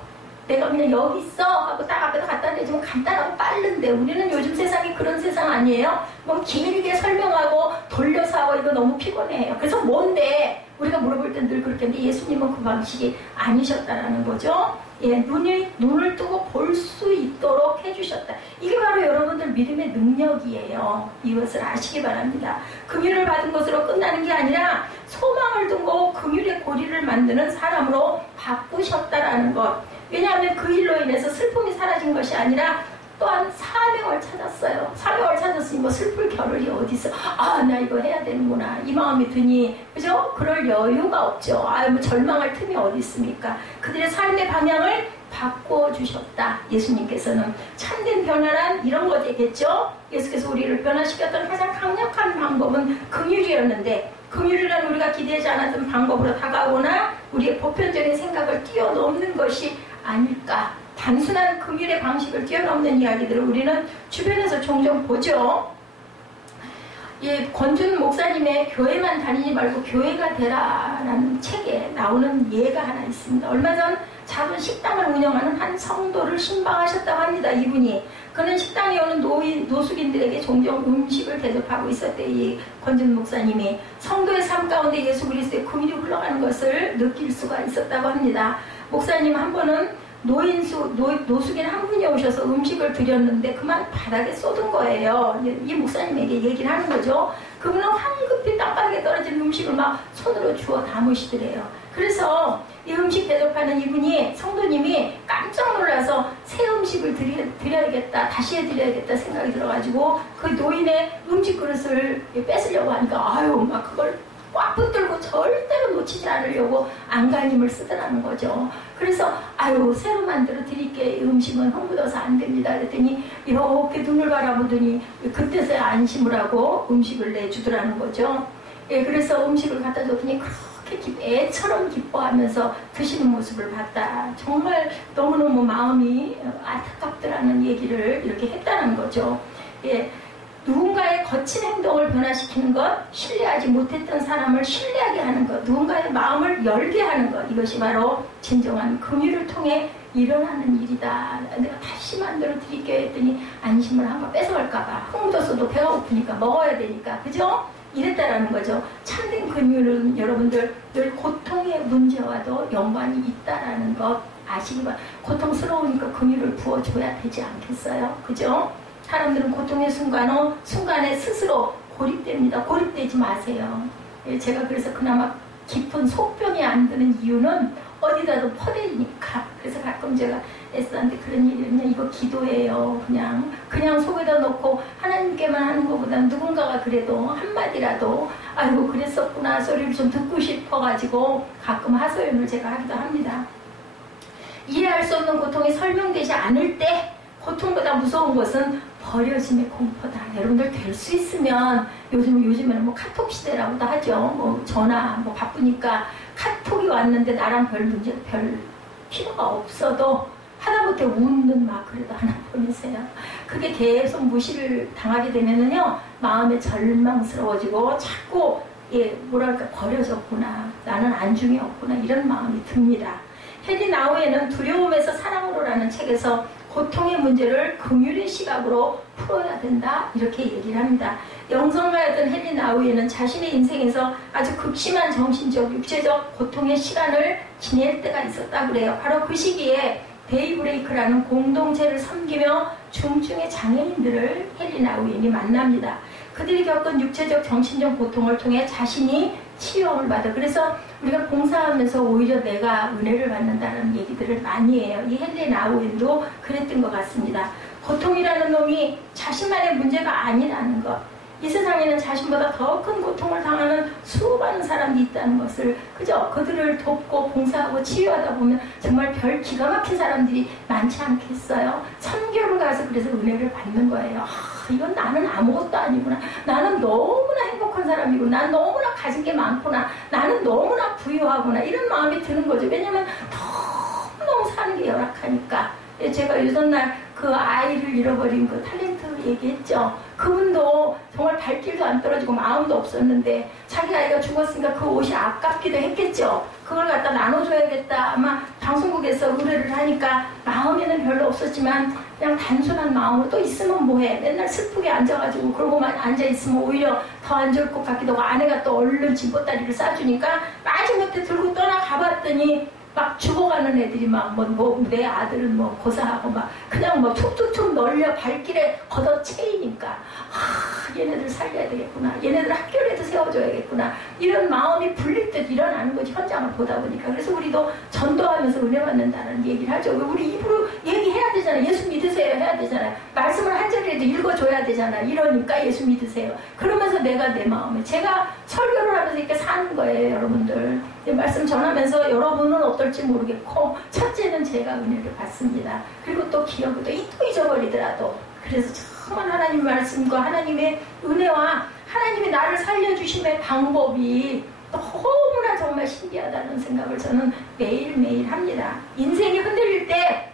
내가 그냥 여기 있어 하고 딱 앞에서 갖다 내주면 간단하고 빠른데 우리는 요즘 세상이 그런 세상 아니에요? 뭐 길게 설명하고 돌려서 하고 이거 너무 피곤해요. 그래서 뭔데? 우리가 물어볼 땐 늘 그렇게 했는데 예수님은 그 방식이 아니셨다라는 거죠. 예, 눈을 뜨고 볼 수 있도록 해주셨다. 이게 바로 여러분들 믿음의 능력이에요. 이것을 아시기 바랍니다. 긍휼을 받은 것으로 끝나는 게 아니라 소망을 두고 긍휼의 고리를 만드는 사람으로 바꾸셨다라는 것. 왜냐하면 그 일로 인해서 슬픔이 사라진 것이 아니라 또한 사명을 찾았어요. 사명을 찾았으니 뭐 슬플 겨를이 어디 있어. 아, 나 이거 해야 되는구나. 이 마음이 드니, 그죠? 그럴 여유가 없죠. 아, 뭐 절망할 틈이 어디 있습니까? 그들의 삶의 방향을 바꿔주셨다. 예수님께서는 참된 변화란 이런 거겠죠? 예수께서 우리를 변화시켰던 가장 강력한 방법은 긍휼이었는데, 긍휼이란 우리가 기대하지 않았던 방법으로 다가오거나 우리의 보편적인 생각을 뛰어넘는 것이 아닐까. 단순한 긍휼의 방식을 뛰어넘는 이야기들을 우리는 주변에서 종종 보죠. 예, 권준 목사님의 교회만 다니지 말고 교회가 되라라는 책에 나오는 예가 하나 있습니다. 얼마 전 작은 식당을 운영하는 한 성도를 신방하셨다고 합니다. 이분이. 그는 식당에 오는 노숙인들에게 종종 음식을 대접하고 있었대. 이 권준 목사님이 성도의 삶 가운데 예수 그리스도의 긍휼이 흘러가는 것을 느낄 수가 있었다고 합니다. 목사님 한 번은 노숙인 한 분이 오셔서 음식을 드렸는데 그만 바닥에 쏟은 거예요. 이 목사님에게 얘기를 하는 거죠. 그분은 황급히 땅바닥에 떨어진 음식을 막 손으로 주워 담으시더래요. 그래서 이 음식 대접하는 이분이, 성도님이 깜짝 놀라서 새 음식을 드려야겠다, 다시 해드려야겠다 생각이 들어가지고 그 노인의 음식 그릇을 뺏으려고 하니까 아유, 막 그걸 꽉 붙들고 절대로 놓치지 않으려고 안간힘을 쓰더라는 거죠. 그래서 아유, 새로 만들어 드릴게. 음식은 흥묻어서 안 됩니다. 그랬더니 이렇게 눈을 바라보더니 그때서야 안심을 하고 음식을 내주더라는 거죠. 예, 그래서 음식을 갖다 줬더니 그렇게 애처럼 기뻐하면서 드시는 모습을 봤다. 정말 너무너무 마음이 안타깝더라는 얘기를 이렇게 했다는 거죠. 예. 누군가의 거친 행동을 변화시키는 것, 신뢰하지 못했던 사람을 신뢰하게 하는 것, 누군가의 마음을 열게 하는 것, 이것이 바로 진정한 긍휼을 통해 일어나는 일이다. 내가 다시 만들어 드릴게요 했더니 안심을 한번 뺏어갈까봐. 흥묻었어도 배가 고프니까 먹어야 되니까. 그죠? 이랬다라는 거죠. 참된 긍휼은 여러분들 늘 고통의 문제와도 연관이 있다라는 것 아시기 바랍니다. 고통스러우니까 긍휼을 부어줘야 되지 않겠어요? 그죠? 사람들은 고통의 순간에 스스로 고립됩니다. 고립되지 마세요. 제가 그래서 그나마 깊은 속병이 안 드는 이유는 어디다도 퍼내니까. 그래서 가끔 제가 애써한테 그런 일이면 이거 기도해요. 그냥 속에다 놓고 하나님께만 하는 것보다 누군가가 그래도 한마디라도 아이고 그랬었구나 소리를 좀 듣고 싶어가지고 가끔 하소연을 제가 하기도 합니다. 이해할 수 없는 고통이 설명되지 않을 때 고통보다 무서운 것은 버려짐의 공포다. 여러분들 될 수 있으면 요즘에는 뭐 카톡 시대라고도 하죠. 뭐 전화 뭐 바쁘니까 카톡이 왔는데 나랑 별 필요가 없어도 하다못해 웃는 막 그래도 하나 보내세요. 그게 계속 무시를 당하게 되면은요 마음에 절망스러워지고 자꾸 뭐랄까 버려졌구나, 나는 안중에 없구나 이런 마음이 듭니다. 헨리 나우에는 두려움에서 사랑으로라는 책에서 고통의 문제를 긍휼의 시각으로 풀어야 된다 이렇게 얘기를 합니다. 영성가였던 헨리 나우에는 자신의 인생에서 아주 극심한 정신적, 육체적 고통의 시간을 지낼 때가 있었다 그래요. 바로 그 시기에 데이브레이크라는 공동체를 섬기며 중증의 장애인들을 헨리 나우엔이 만납니다. 그들이 겪은 육체적, 정신적 고통을 통해 자신이 치유함을 받아. 그래서 우리가 봉사하면서 오히려 내가 은혜를 받는다는 얘기들을 많이 해요. 이 헨리 나우엔도 그랬던 것 같습니다. 고통이라는 놈이 자신만의 문제가 아니라는 것. 이 세상에는 자신보다 더 큰 고통을 당하는 수많은 사람이 있다는 것을, 그죠? 그들을 돕고 봉사하고 치유하다 보면 정말 별 기가 막힌 사람들이 많지 않겠어요? 선교를 가서 그래서 은혜를 받는 거예요. 이건 나는 아무것도 아니구나. 나는 너무나 행복한 사람이고, 난 너무나 가진 게 많구나. 나는 너무나 부유하구나. 이런 마음이 드는 거죠. 왜냐면 너무너무 사는 게 열악하니까. 제가 요전날 그 아이를 잃어버린 그 탤런트 얘기했죠. 그분도 정말 발길도 안 떨어지고 마음도 없었는데 자기 아이가 죽었으니까 그 옷이 아깝기도 했겠죠. 그걸 갖다 나눠줘야겠다. 아마 방송국에서 의뢰를 하니까 마음에는 별로 없었지만 그냥 단순한 마음으로 또 있으면 뭐해. 맨날 슬프게 앉아가지고 그러고만 앉아있으면 오히려 더 안 좋을 것 같기도 하고 아내가 또 얼른 집보따리를 싸주니까 마지못해 들고 떠나가봤더니 막 죽어가는 애들이 막 내 아들은 뭐 고사하고 막 그냥 뭐 툭툭툭 널려 발길에 걷어채이니까 얘네들 살려야 되겠구나, 얘네들 학교라도 세워줘야겠구나, 이런 마음이 불릴 듯 일어나는 거지, 현장을 보다 보니까. 그래서 우리도 전도하면서 은혜 받는다는 얘기를 하죠. 우리 입으로 얘기해야 되잖아요. 예수 믿으세요 해야 되잖아요. 말씀을 한 절이라도 읽어줘야 되잖아요. 이러니까 예수 믿으세요. 그러면서 내가 내 마음에, 제가 설교를 하면서 이렇게 사는 거예요. 여러분들 말씀 전하면서 여러분은 어떨지 모르겠고, 첫째는 제가 은혜를 받습니다. 그리고 또 기억도 또 잊어버리더라도, 그래서 정말 하나님 말씀과 하나님의 은혜와 하나님이 나를 살려주심의 방법이 너무나 정말 신기하다는 생각을 저는 매일매일 합니다. 인생이 흔들릴 때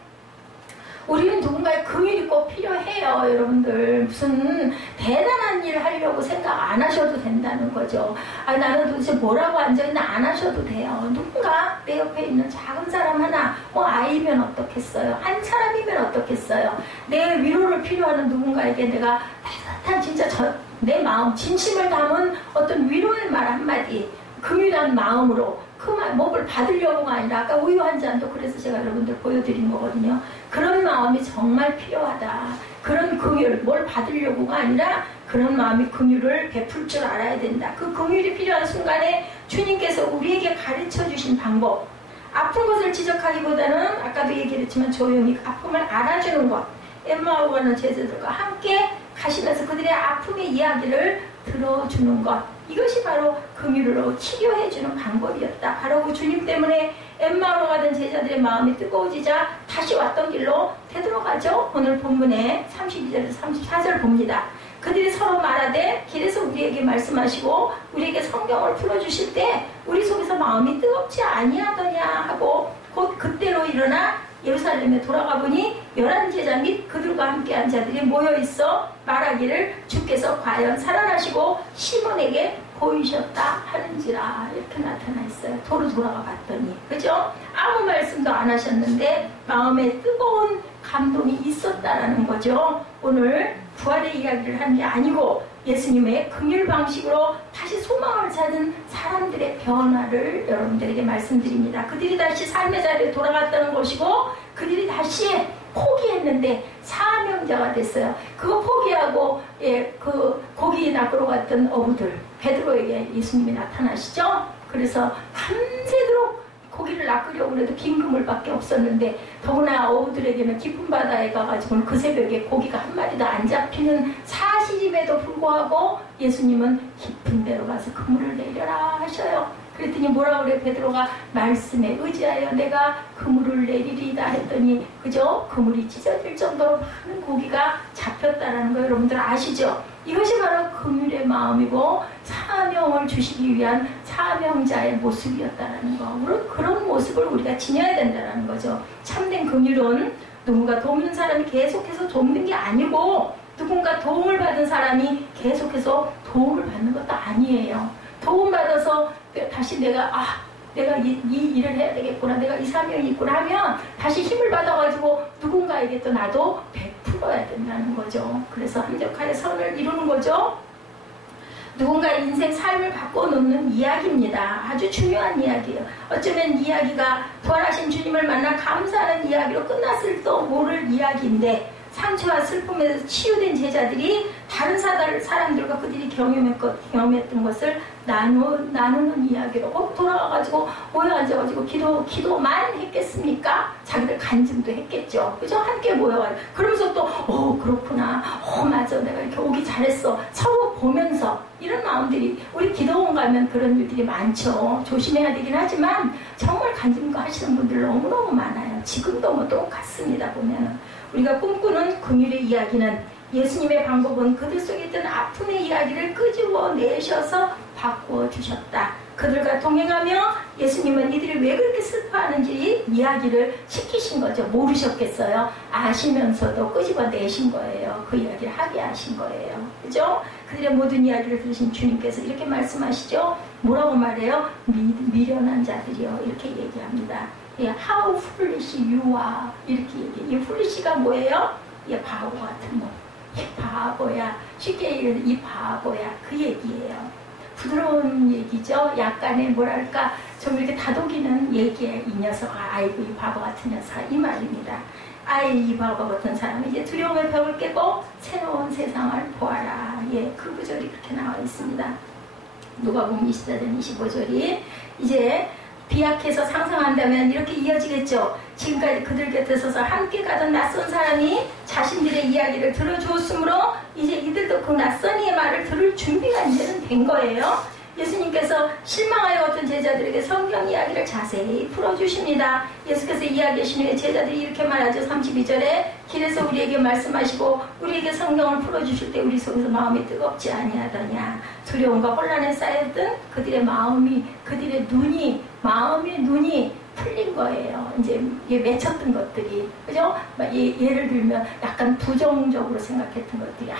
우리는 누군가의 긍휼이 꼭 필요해요. 여러분들 무슨 대단한 일을 하려고 생각 안 하셔도 된다는 거죠. 나는 도대체 뭐라고 앉아있나 안 하셔도 돼요. 누군가 내 옆에 있는 작은 사람 하나, 아이면 어떻겠어요, 한 사람이면 어떻겠어요. 내 위로를 필요하는 누군가에게 내가 따뜻한 진짜 내 마음 진심을 담은 어떤 위로의 말 한마디, 긍휼한 마음으로 그 몹을 받으려고가 아니라, 아까 우유 한 잔도 그래서 제가 여러분들 보여드린 거거든요. 그런 마음이 정말 필요하다. 그런 긍휼, 뭘 받으려고가 아니라 그런 마음이 긍휼을 베풀 줄 알아야 된다. 그 긍휼이 필요한 순간에 주님께서 우리에게 가르쳐 주신 방법, 아픈 것을 지적하기보다는 아까도 얘기했지만 조용히 아픔을 알아주는 것, 엠마오 가는 제자들과 함께 가시면서 그들의 아픔의 이야기를 들어주는 것, 이것이 바로 긍휼으로 치료해주는 방법이었다. 바로 그 주님 때문에 엠마오로 가던 제자들의 마음이 뜨거워지자 다시 왔던 길로 되돌아가죠. 오늘 본문에 32절에서 34절 봅니다. 그들이 서로 말하되 길에서 우리에게 말씀하시고 우리에게 성경을 풀어주실 때 우리 속에서 마음이 뜨겁지 아니하더냐 하고, 곧 그때로 일어나 예루살렘에 돌아가 보니 11제자 및 그들과 함께한 자들이 모여있어 말하기를 주께서 과연 살아나시고 시몬에게 보이셨다 하는지라, 이렇게 나타나 있어요. 도로 돌아가 봤더니, 그죠? 아무 말씀도 안 하셨는데 마음에 뜨거운 감동이 있었다라는 거죠. 오늘 부활의 이야기를 하는 게 아니고 예수님의 긍휼 방식으로 다시 소망을 찾은 사람들의 변화를 여러분들에게 말씀드립니다. 그들이 다시 삶의 자리에 돌아갔다는 것이고, 그들이 다시 포기했는데 사명자가 됐어요. 그거 포기하고 그 고기 낚으러 갔던 어부들, 베드로에게 예수님이 나타나시죠. 그래서 밤새도록 고기를 낚으려고 해도 긴 그물밖에 없었는데, 더구나 어부들에게는 깊은 바다에 가가지고는 그 새벽에 고기가 한 마리도 안 잡히는 사실임에도 불구하고 예수님은 깊은 데로 가서 그물을 내려라 하셔요. 그랬더니 뭐라 그래? 베드로가 말씀에 의지하여 내가 그물을 내리리다 했더니, 그죠? 그물이 찢어질 정도로 많은 고기가 잡혔다는 거 여러분들 아시죠? 이것이 바로 긍휼의 마음이고 사명을 주시기 위한 사명자의 모습이었다는 거. 그런 모습을 우리가 지녀야 된다는 거죠. 참된 긍휼은 누군가 돕는 사람이 계속해서 돕는 게 아니고, 누군가 도움을 받은 사람이 계속해서 도움을 받는 것도 아니에요. 도움받아서 다시 내가 이 일을 해야 되겠구나, 내가 이 사명이 있구나 하면 다시 힘을 받아가지고 누군가에게 또 나도 베풀어야 된다는 거죠. 그래서 한적하여 선을 이루는 거죠. 누군가 인생 삶을 바꿔놓는 이야기입니다. 아주 중요한 이야기예요. 어쩌면 이야기가 부활하신 주님을 만나 감사하는 이야기로 끝났을 또 모를 이야기인데, 상처와 슬픔에서 치유된 제자들이 다른 사람들과 그들이 경험했던 것을 나누는 이야기로 돌아가가지고 모여 앉아가지고 기도만 했겠습니까? 자기들 간증도 했겠죠. 그죠? 함께 모여와요. 그러면서 또 그렇구나, 맞아, 내가 이렇게 오기 잘했어, 서로 보면서, 이런 마음들이, 우리 기도원 가면 그런 일들이 많죠. 조심해야 되긴 하지만 정말 간증도 하시는 분들 너무너무 많아요. 지금도 뭐 똑같습니다. 보면은 우리가 꿈꾸는 긍휼의 이야기는, 예수님의 방법은 그들 속에 있던 아픔의 이야기를 끄집어내셔서 바꾸어 주셨다. 그들과 동행하며 예수님은 이들이 왜 그렇게 슬퍼하는지 이야기를 시키신 거죠. 모르셨겠어요? 아시면서도 끄집어내신 거예요. 그 이야기를 하게 하신 거예요. 그죠? 그들의 모든 이야기를 들으신 주님께서 이렇게 말씀하시죠. 뭐라고 말해요? 미련한 자들이요, 이렇게 얘기합니다. How foolish you are, 이렇게 얘기해요. 이 foolish가 뭐예요? 바보 같은 놈, 이 바보야, 쉽게 얘기해서 이 바보야, 그 얘기예요. 부드러운 얘기죠. 약간의 뭐랄까 좀 이렇게 다독이는 얘기에 이 녀석아, 아이고 이 바보 같은 녀석아, 이 말입니다. 아이 이 바보 같은 사람은 이제 두려움의 벽을 깨고 새로운 세상을 보아라. 예, 그 구절이 그렇게 나와 있습니다. 누가복음 24장 25절이 이제 비약해서 상상한다면 이렇게 이어지겠죠. 지금까지 그들 곁에 서서 함께 가던 낯선 사람이 자신들의 이야기를 들어주었으므로 이제 이들도 그 낯선 이의 말을 들을 준비가 이제는 된 거예요. 예수님께서 실망하여 어떤 제자들에게 성경 이야기를 자세히 풀어주십니다. 예수께서 이야기하신 후에 제자들이 이렇게 말하죠. 32절에 길에서 우리에게 말씀하시고 우리에게 성경을 풀어주실 때 우리 속에서 마음이 뜨겁지 아니하더냐. 두려움과 혼란에 쌓였던 그들의 마음이, 그들의 눈이, 마음의 눈이 풀린 거예요. 이제 맺혔던 것들이, 그죠? 예를 들면 약간 부정적으로 생각했던 것들이, 아유,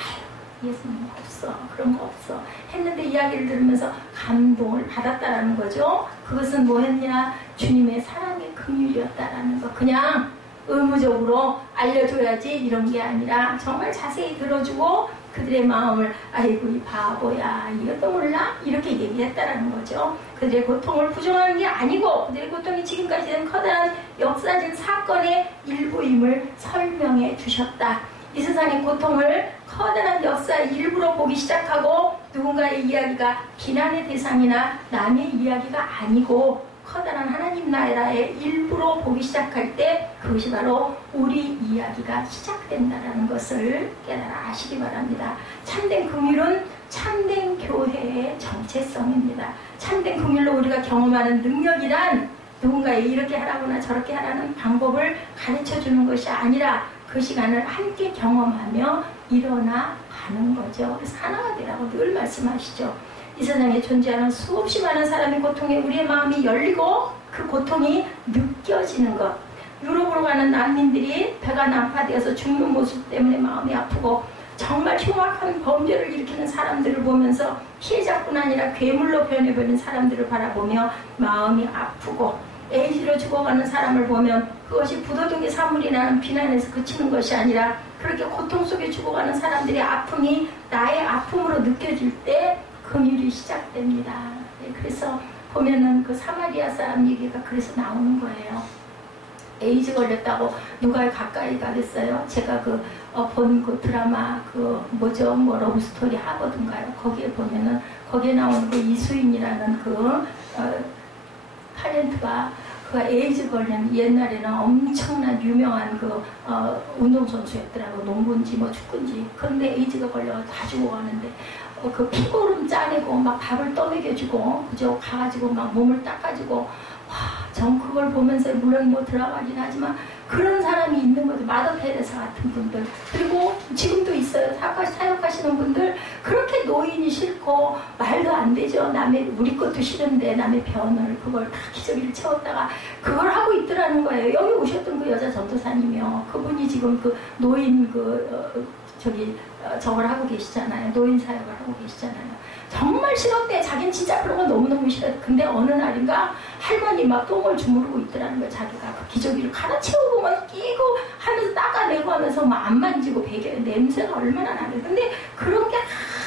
예수님 없어, 그런 거 없어 했는데 이야기를 들으면서 감동을 받았다라는 거죠. 그것은 뭐였냐? 주님의 사랑의 긍휼이었다라는 거. 그냥 의무적으로 알려줘야지 이런 게 아니라 정말 자세히 들어주고 그들의 마음을 아이고 이 바보야 이것도 몰라? 이렇게 얘기했다라는 거죠. 그들의 고통을 부정하는 게 아니고 그들의 고통이 지금까지 된 커다란 역사적 사건의 일부임을 설명해 주셨다. 이 세상의 고통을 커다란 역사의 일부로 보기 시작하고 누군가의 이야기가 비난의 대상이나 남의 이야기가 아니고 커다란 하나님 나라의 일부로 보기 시작할 때 그것이 바로 우리 이야기가 시작된다는 것을 깨달아 아시기 바랍니다. 참된 긍휼은 참된 교회의 정체성입니다. 참된 긍휼로 우리가 경험하는 능력이란 누군가에 이렇게 하라거나 저렇게 하라는 방법을 가르쳐주는 것이 아니라 그 시간을 함께 경험하며 일어나 가는 거죠. 그래서 하나가 되라고 늘 말씀하시죠. 이 세상에 존재하는 수없이 많은 사람의 고통에 우리의 마음이 열리고 그 고통이 느껴지는 것. 유럽으로 가는 난민들이 배가 난파되어서 죽는 모습 때문에 마음이 아프고 정말 흉악한 범죄를 일으키는 사람들을 보면서 피해자뿐 아니라 괴물로 변해버린 사람들을 바라보며 마음이 아프고 에이즈로 죽어가는 사람을 보면 그것이 부도덕의 사물이라는 비난에서 그치는 것이 아니라 그렇게 고통 속에 죽어가는 사람들의 아픔이 나의 아픔으로 느껴질 때 긍휼이 시작됩니다. 그래서 보면은 그 사마리아 사람 얘기가 그래서 나오는 거예요. 에이즈 걸렸다고 누가 가까이 가겠어요? 제가 본 그 드라마 뭐죠? 뭐 러브스토리 하거든가요? 거기에 보면은 거기에 나오는 그 이수인이라는 타렌트가 그 에이즈 걸린 옛날에는 엄청난 유명한 운동선수였더라고. 농구인지 뭐 축구인지. 그런데 에이즈가 걸려서 다 죽어가는데 그 피고름 짜내고 막 밥을 떠먹여주고 그죠? 가가지고 막 몸을 닦아주고 와, 전 그걸 보면서 물론 뭐 들어가긴 하지만 그런 사람이 있는 거죠. 마더 테레사 같은 분들 그리고 지금도 있어요. 사역하시는 분들 그렇게 노인이 싫고 말도 안 되죠. 우리 것도 싫은데 남의 변을 그걸 다 기저귀를 채웠다가 그걸 하고 있더라는 거예요. 여기 오셨던 그 여자 전도사님이요. 그분이 지금 그 노인 저걸 하고 계시잖아요. 노인 사역을 하고 계시잖아요. 정말 싫었대. 자기는 진짜 그런 거 너무너무 싫었대. 근데 어느 날인가 할머니 막 똥을 주무르고 있더라는 거예요. 자기가 그 기저귀를 갈아 채우고 막 끼고 하면서 닦아내고 하면서 막 안 만지고 베개 냄새가 얼마나 나요. 근데 그런 게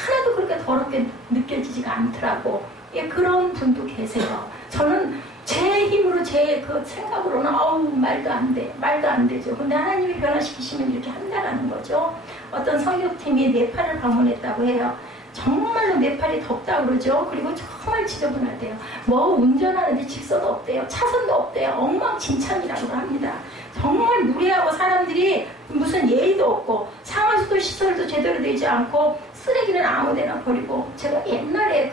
하나도 그렇게 더럽게 느껴지지가 않더라고. 예, 그런 분도 계세요. 저는 제 힘으로 제 그 생각으로는 말도 안 되죠. 근데 하나님이 변화시키시면 이렇게 한다라는 거죠. 어떤 성교팀이 네팔을 방문했다고 해요. 정말로 네팔이 덥다고 그러죠. 그리고 정말 지저분하대요. 뭐 운전하는데 직선도 없대요. 차선도 없대요. 엉망진창이라고 합니다. 정말 무례하고 사람들이 무슨 예의도 없고 상하수도 시설도 제대로 되지 않고 쓰레기는 아무데나 버리고 제가 옛날에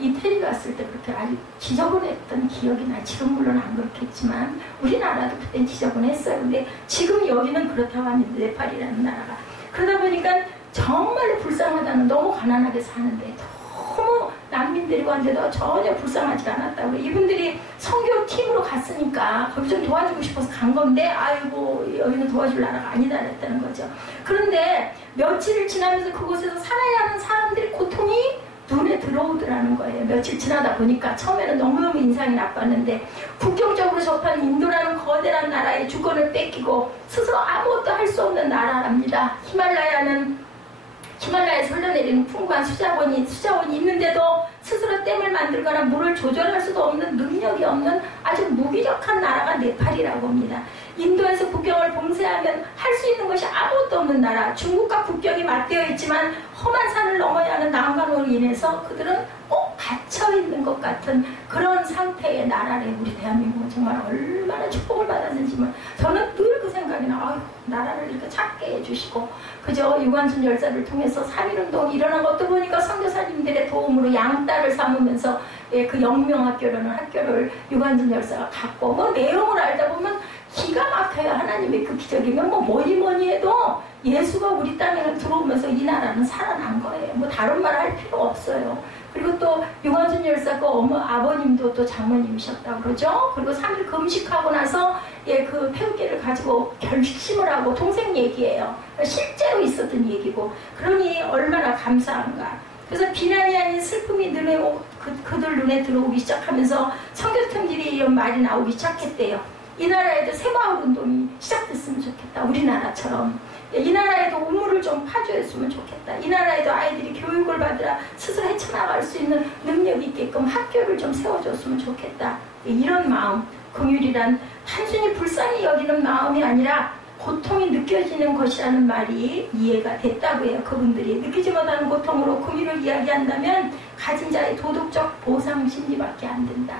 이태리 갔을 때 그렇게 아주 지저분했던 기억이 나요. 지금 물론 안 그렇겠지만 우리나라도 그땐 지저분했어요. 근데 지금 여기는 그렇다고 하는데 네팔이라는 나라가 그러다 보니까 정말로 불쌍하다는 너무 가난하게 사는데 너무 난민들이 왔는데도 전혀 불쌍하지 않았다고. 이분들이 선교팀으로 갔으니까 거기 좀 도와주고 싶어서 간 건데 아이고 여기는 도와줄 나라가 아니다 그랬다는 거죠. 그런데 며칠을 지나면서 그곳에서 살아야 하는 사람들의 고통이 눈에 들어오더라는 거예요. 며칠 지나다 보니까 처음에는 너무너무 인상이 나빴는데 국경적으로 접한 인도라는 거대한 나라의 주권을 뺏기고 스스로 아무것도 할 수 없는 나라랍니다. 히말라야에서 흘러내리는 풍부한 수자원이 있는데도 스스로 댐을 만들거나 물을 조절할 수도 없는 능력이 없는 아주 무기력한 나라가 네팔이라고 합니다. 인도에서 국경을 봉쇄하면 할 수 있는 것이 아무것도 없는 나라, 중국과 국경이 맞대어 있지만 험한 산을 넘어야 하는 난관으로 인해서 그들은 꼭 갇혀있는 것 같은 그런 상태의 나라래. 우리 대한민국은 정말 얼마나 축복을 받았는지 저는 늘 그 생각이 나. 아유, 나라를 이렇게 작게 해주시고 그저 유관순 열사를 통해서 3.1운동이 일어난 것도 보니까 선교사님들의 도움으로 양딸을 삼으면서 그 영명학교라는 학교를 유관순 열사가 갖고 내용을 알다 보면 기가 막혀요. 하나님의 그 기적이면 뭐니 해도 예수가 우리 땅에 들어오면서 이 나라는 살아난 거예요. 다른 말 할 필요 없어요. 그리고 또 유관순 열사 그 아버님도 또 장모님이셨다고 그러죠. 그리고 3일 금식하고 나서 그 태극기를 가지고 결심을 하고 동생 얘기예요. 실제로 있었던 얘기고 그러니 얼마나 감사한가. 그래서 비난이 아닌 슬픔이 그들 눈에 들어오기 시작하면서 선교팀들이 이런 말이 나오기 시작했대요. 이 나라에도 새마을운동이 시작됐으면 좋겠다. 우리나라처럼. 이 나라에도 우물을 좀 파줘했으면 좋겠다. 이 나라에도 아이들이 교육을 받으라 스스로 헤쳐나갈 수 있는 능력이 있게끔 학교를 좀 세워줬으면 좋겠다. 이런 마음, 긍휼이란 단순히 불쌍히 여기는 마음이 아니라 고통이 느껴지는 것이라는 말이 이해가 됐다고 해요. 그분들이 느끼지 못하는 고통으로 긍휼을 이야기한다면 가진 자의 도덕적 보상 심리밖에 안 된다.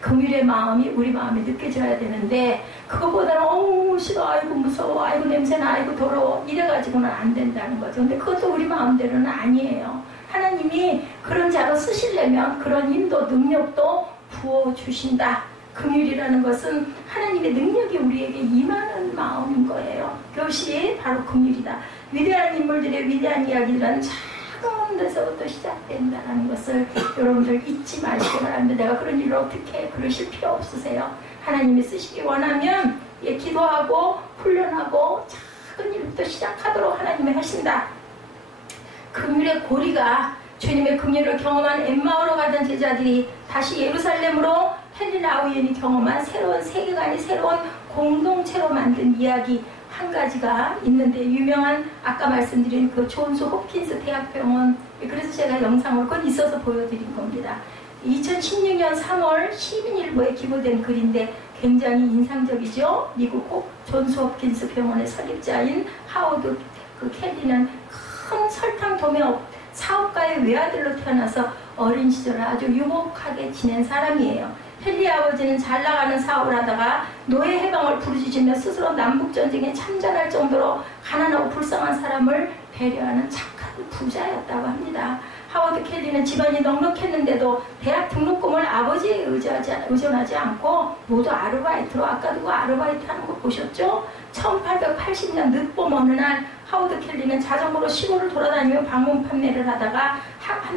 긍휼의 마음이 우리 마음에 느껴져야 되는데 그것보다는 어우 싫어, 아이고 무서워, 아이고 냄새나, 아이고 더러워 이래가지고는 안 된다는 거죠. 근데 그것도 우리 마음대로는 아니에요. 하나님이 그런 자로 쓰시려면 그런 힘도 능력도 부어주신다. 긍휼이라는 것은 하나님의 능력이 우리에게 임하는 마음인 거예요. 그것이 바로 긍휼이다. 위대한 인물들의 위대한 이야기들은 작은 데서부터 시작된다는 것을 여러분들 잊지 마시기 바랍니다. 내가 그런 일을 어떻게 해? 그러실 필요 없으세요. 하나님이 쓰시기 원하면 기도하고 훈련하고 작은 일부터 시작하도록 하나님이 하신다. 긍휼의 고리가 주님의 긍휼을 경험한 엠마오로 가던 제자들이 다시 예루살렘으로 헨리 라우엔이 경험한 새로운 세계관이 새로운 공동체로 만든 이야기 한 가지가 있는데 유명한 아까 말씀드린 그 존스 홉킨스 대학병원 그래서 제가 영상을 곧 있어서 보여드린 겁니다. 2016년 3월 시민일보에 기고된 글인데 굉장히 인상적이죠. 미국 존스 홉킨스 병원의 설립자인 하워드 켈리는 큰 설탕 도매업 사업가의 외아들로 태어나서 어린 시절을 아주 유복하게 지낸 사람이에요. 헨리 아버지는 잘 나가는 사업을 하다가 노예 해방을 부르짖으며 스스로 남북전쟁에 참전할 정도로 가난하고 불쌍한 사람을 배려하는 착한 부자였다고 합니다. 하워드 켈리는 집안이 넉넉했는데도 대학 등록금을 아버지에 의존하지 않고 모두 아르바이트로 아까도 그 아르바이트 하는 거 보셨죠? 1880년 늦봄 어느 날 하워드 켈리는 자전거로 시골을 돌아다니며 방문 판매를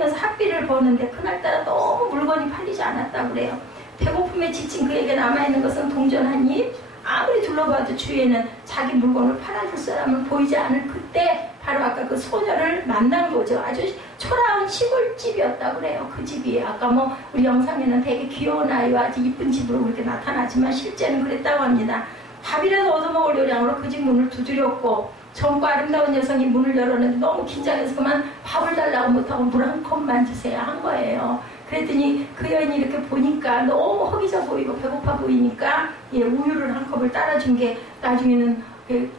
하면서 학비를 버는데 그날따라 너무 물건이 팔리지 않았다고 그래요. 배고픔에 지친 그에게 남아있는 것은 동전 한 입. 아무리 둘러봐도 주위에는 자기 물건을 팔아줄 사람은 보이지 않을 그때 바로 아까 그 소녀를 만난 거죠. 아주 초라한 시골집이었다고 그래요. 그 집이 아까 우리 영상에는 되게 귀여운 아이와 아주 이쁜 집으로 그렇게 나타나지만 실제는 그랬다고 합니다. 밥이라도 얻어먹을 요량으로 그 집 문을 두드렸고 젊고 아름다운 여성이 문을 열었는데 너무 긴장해서 그만 밥을 달라고 못하고 물 한 컵만 주세요 한 거예요. 그랬더니 그 여인이 이렇게 보니까 너무 허기져 보이고 배고파 보이니까 우유를 한 컵을 따라준 게 나중에는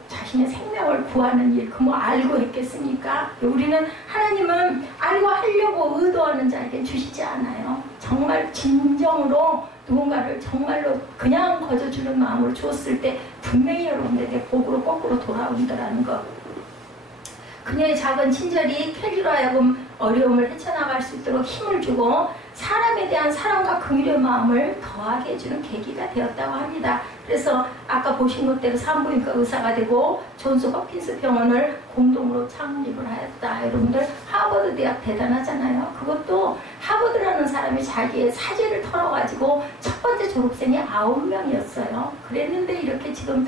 자신의 생명을 구하는 일, 알고 했겠습니까? 우리는 하나님은 알고 하려고 의도하는 자에게 주시지 않아요. 정말 진정으로 누군가를 정말로 그냥 거저주는 마음으로 주었을 때 분명히 여러분들에게 복으로 거꾸로 돌아온다라는 것. 그녀의 작은 친절이 켈리로 하여금 어려움을 헤쳐나갈 수 있도록 힘을 주고 사람에 대한 사랑과 긍휼의 마음을 더하게 해주는 계기가 되었다고 합니다. 그래서 아까 보신 것대로 산부인과 의사가 되고 존스 홉킨스 병원을 공동으로 창립을 하였다. 여러분들 하버드 대학 대단하잖아요. 그것도 하버드라는 사람이 자기의 사제를 털어가지고 첫 번째 졸업생이 9명이었어요. 그랬는데 이렇게 지금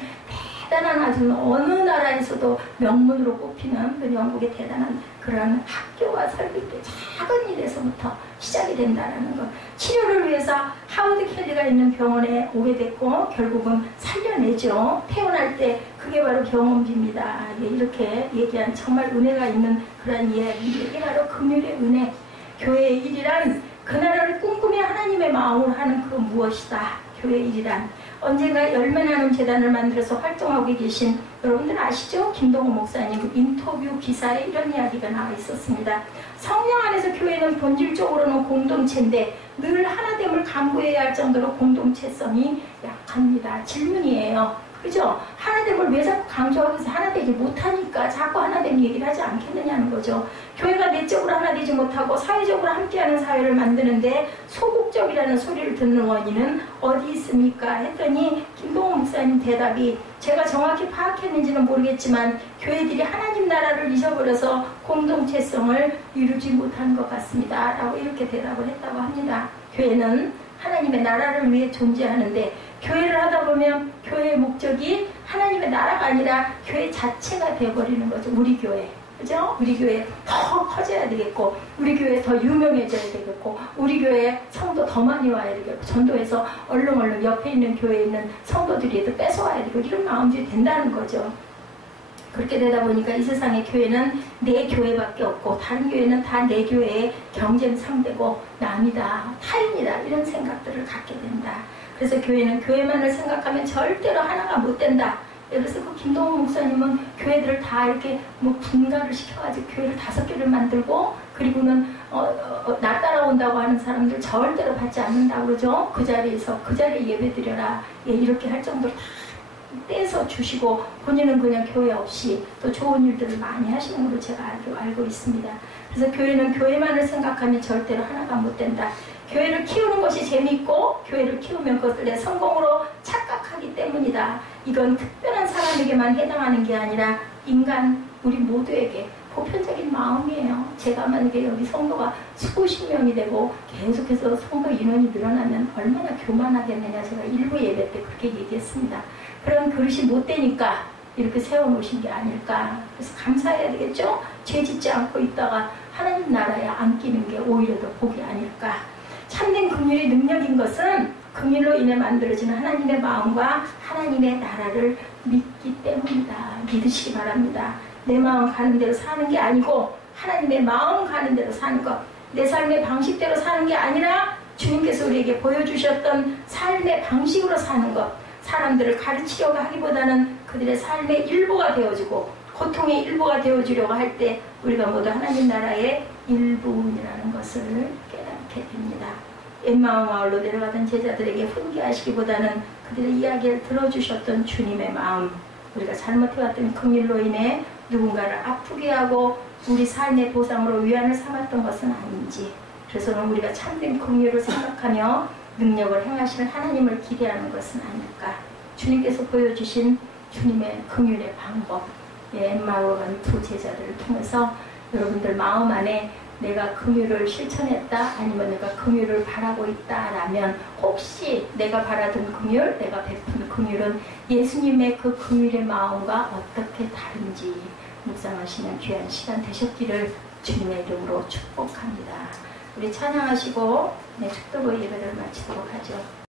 대단한 아주 어느 나라에서도 명문으로 꼽히는 그 영국의 대단한 그런 학교와 설립대 작은 일에서부터 시작이 된다는 것. 치료를 위해서 하워드 켈리가 있는 병원에 오게 됐고 결국은 살려내죠. 태어날 때 그게 바로 경험비입니다. 이렇게 얘기한 정말 은혜가 있는 그런 이야기. 이게 바로 긍휼의 은혜. 교회의 일이란 그 나라를 꿈꾸며 하나님의 마음으로 하는 그 무엇이다. 교회의 일이란 언젠가 열매나는 재단을 만들어서 활동하고 계신 여러분들 아시죠? 김동호 목사님 인터뷰 기사에 이런 이야기가 나와 있었습니다. 성령 안에서 교회는 본질적으로는 공동체인데 늘 하나됨을 강구해야 할 정도로 공동체성이 약합니다. 질문이에요. 그죠? 하나됨을 왜 자꾸 강조하고 있어? 하나되지 못하니까 자꾸 하나됨 얘기를 하지 않겠느냐는 거죠. 교회가 내적으로 하나되지 못하고 사회적으로 함께하는 사회를 만드는데 소극적이라는 소리를 듣는 원인은 어디 있습니까? 했더니 김동호 목사님 대답이 제가 정확히 파악했는지는 모르겠지만 교회들이 하나님 나라를 잊어버려서 공동체성을 이루지 못한 것 같습니다. 라고 이렇게 대답을 했다고 합니다. 교회는 하나님의 나라를 위해 존재하는데 교회를 하다 보면 교회의 목적이 하나님의 나라가 아니라 교회 자체가 되어버리는 거죠. 우리 교회. 그죠? 우리 교회 더 커져야 되겠고 우리 교회 더 유명해져야 되겠고 우리 교회에 성도 더 많이 와야 되겠고 전도해서 얼른 옆에 있는 교회에 있는 성도들이 뺏어와야 되고 이런 마음들이 된다는 거죠. 그렇게 되다 보니까 이 세상의 교회는 내 교회밖에 없고 다른 교회는 다 내 교회의 경쟁 상대고 남이다, 타인이다 이런 생각들을 갖게 된다. 그래서 교회는 교회만을 생각하면 절대로 하나가 못 된다. 그래서 그 김동호 목사님은 교회들을 다 이렇게 분가를 시켜가지고 교회를 5개를 만들고 그리고는 나 따라온다고 하는 사람들 절대로 받지 않는다고 그러죠. 그 자리에서 그 자리에 예배드려라. 예, 이렇게 할 정도로 다 떼서 주시고 본인은 그냥 교회 없이 또 좋은 일들을 많이 하시는 걸로 제가 알고 있습니다. 그래서 교회는 교회만을 생각하면 절대로 하나가 못 된다. 교회를 키우는 것이 재미있고 교회를 키우면 그것을 내 성공으로 착각하기 때문이다. 이건 특별한 사람에게만 해당하는 게 아니라 인간 우리 모두에게 보편적인 마음이에요. 제가 만약에 여기 성도가 수십 명이 되고 계속해서 성도 인원이 늘어나면 얼마나 교만하겠느냐. 제가 일부 예배 때 그렇게 얘기했습니다. 그런 그릇이 못 되니까 이렇게 세워놓으신 게 아닐까. 그래서 감사해야 되겠죠? 죄 짓지 않고 있다가 하나님 나라에 안 끼는 게 오히려 더 복이 아닐까. 참된 긍휼의 능력인 것은 긍휼로 인해 만들어지는 하나님의 마음과 하나님의 나라를 믿기 때문이다. 믿으시기 바랍니다. 내 마음 가는 대로 사는 게 아니고 하나님의 마음 가는 대로 사는 것. 내 삶의 방식대로 사는 게 아니라 주님께서 우리에게 보여주셨던 삶의 방식으로 사는 것. 사람들을 가르치려고 하기보다는 그들의 삶의 일부가 되어주고 고통의 일부가 되어주려고 할 때 우리가 모두 하나님 나라의 일부이라는 것을 깨닫게 됩니다. 엠마오 마을로 내려가던 제자들에게 훈계하시기보다는 그들의 이야기를 들어주셨던 주님의 마음, 우리가 잘못해왔던 긍휼로 인해 누군가를 아프게 하고 우리 삶의 보상으로 위안을 삼았던 것은 아닌지, 그래서는 우리가 참된 긍휼을 생각하며 능력을 행하시는 하나님을 기대하는 것은 아닐까. 주님께서 보여주신 주님의 긍휼의 방법, 엠마오로 간 두 제자들을 통해서 여러분들 마음 안에 내가 긍휼을 실천했다 아니면 내가 긍휼을 바라고 있다라면 혹시 내가 바라던 긍휼, 내가 베푼 긍휼은 예수님의 그 긍휼의 마음과 어떻게 다른지 묵상하시는 귀한 시간 되셨기를 주님의 이름으로 축복합니다. 우리 찬양하시고 축도로 예배를 마치도록 하죠.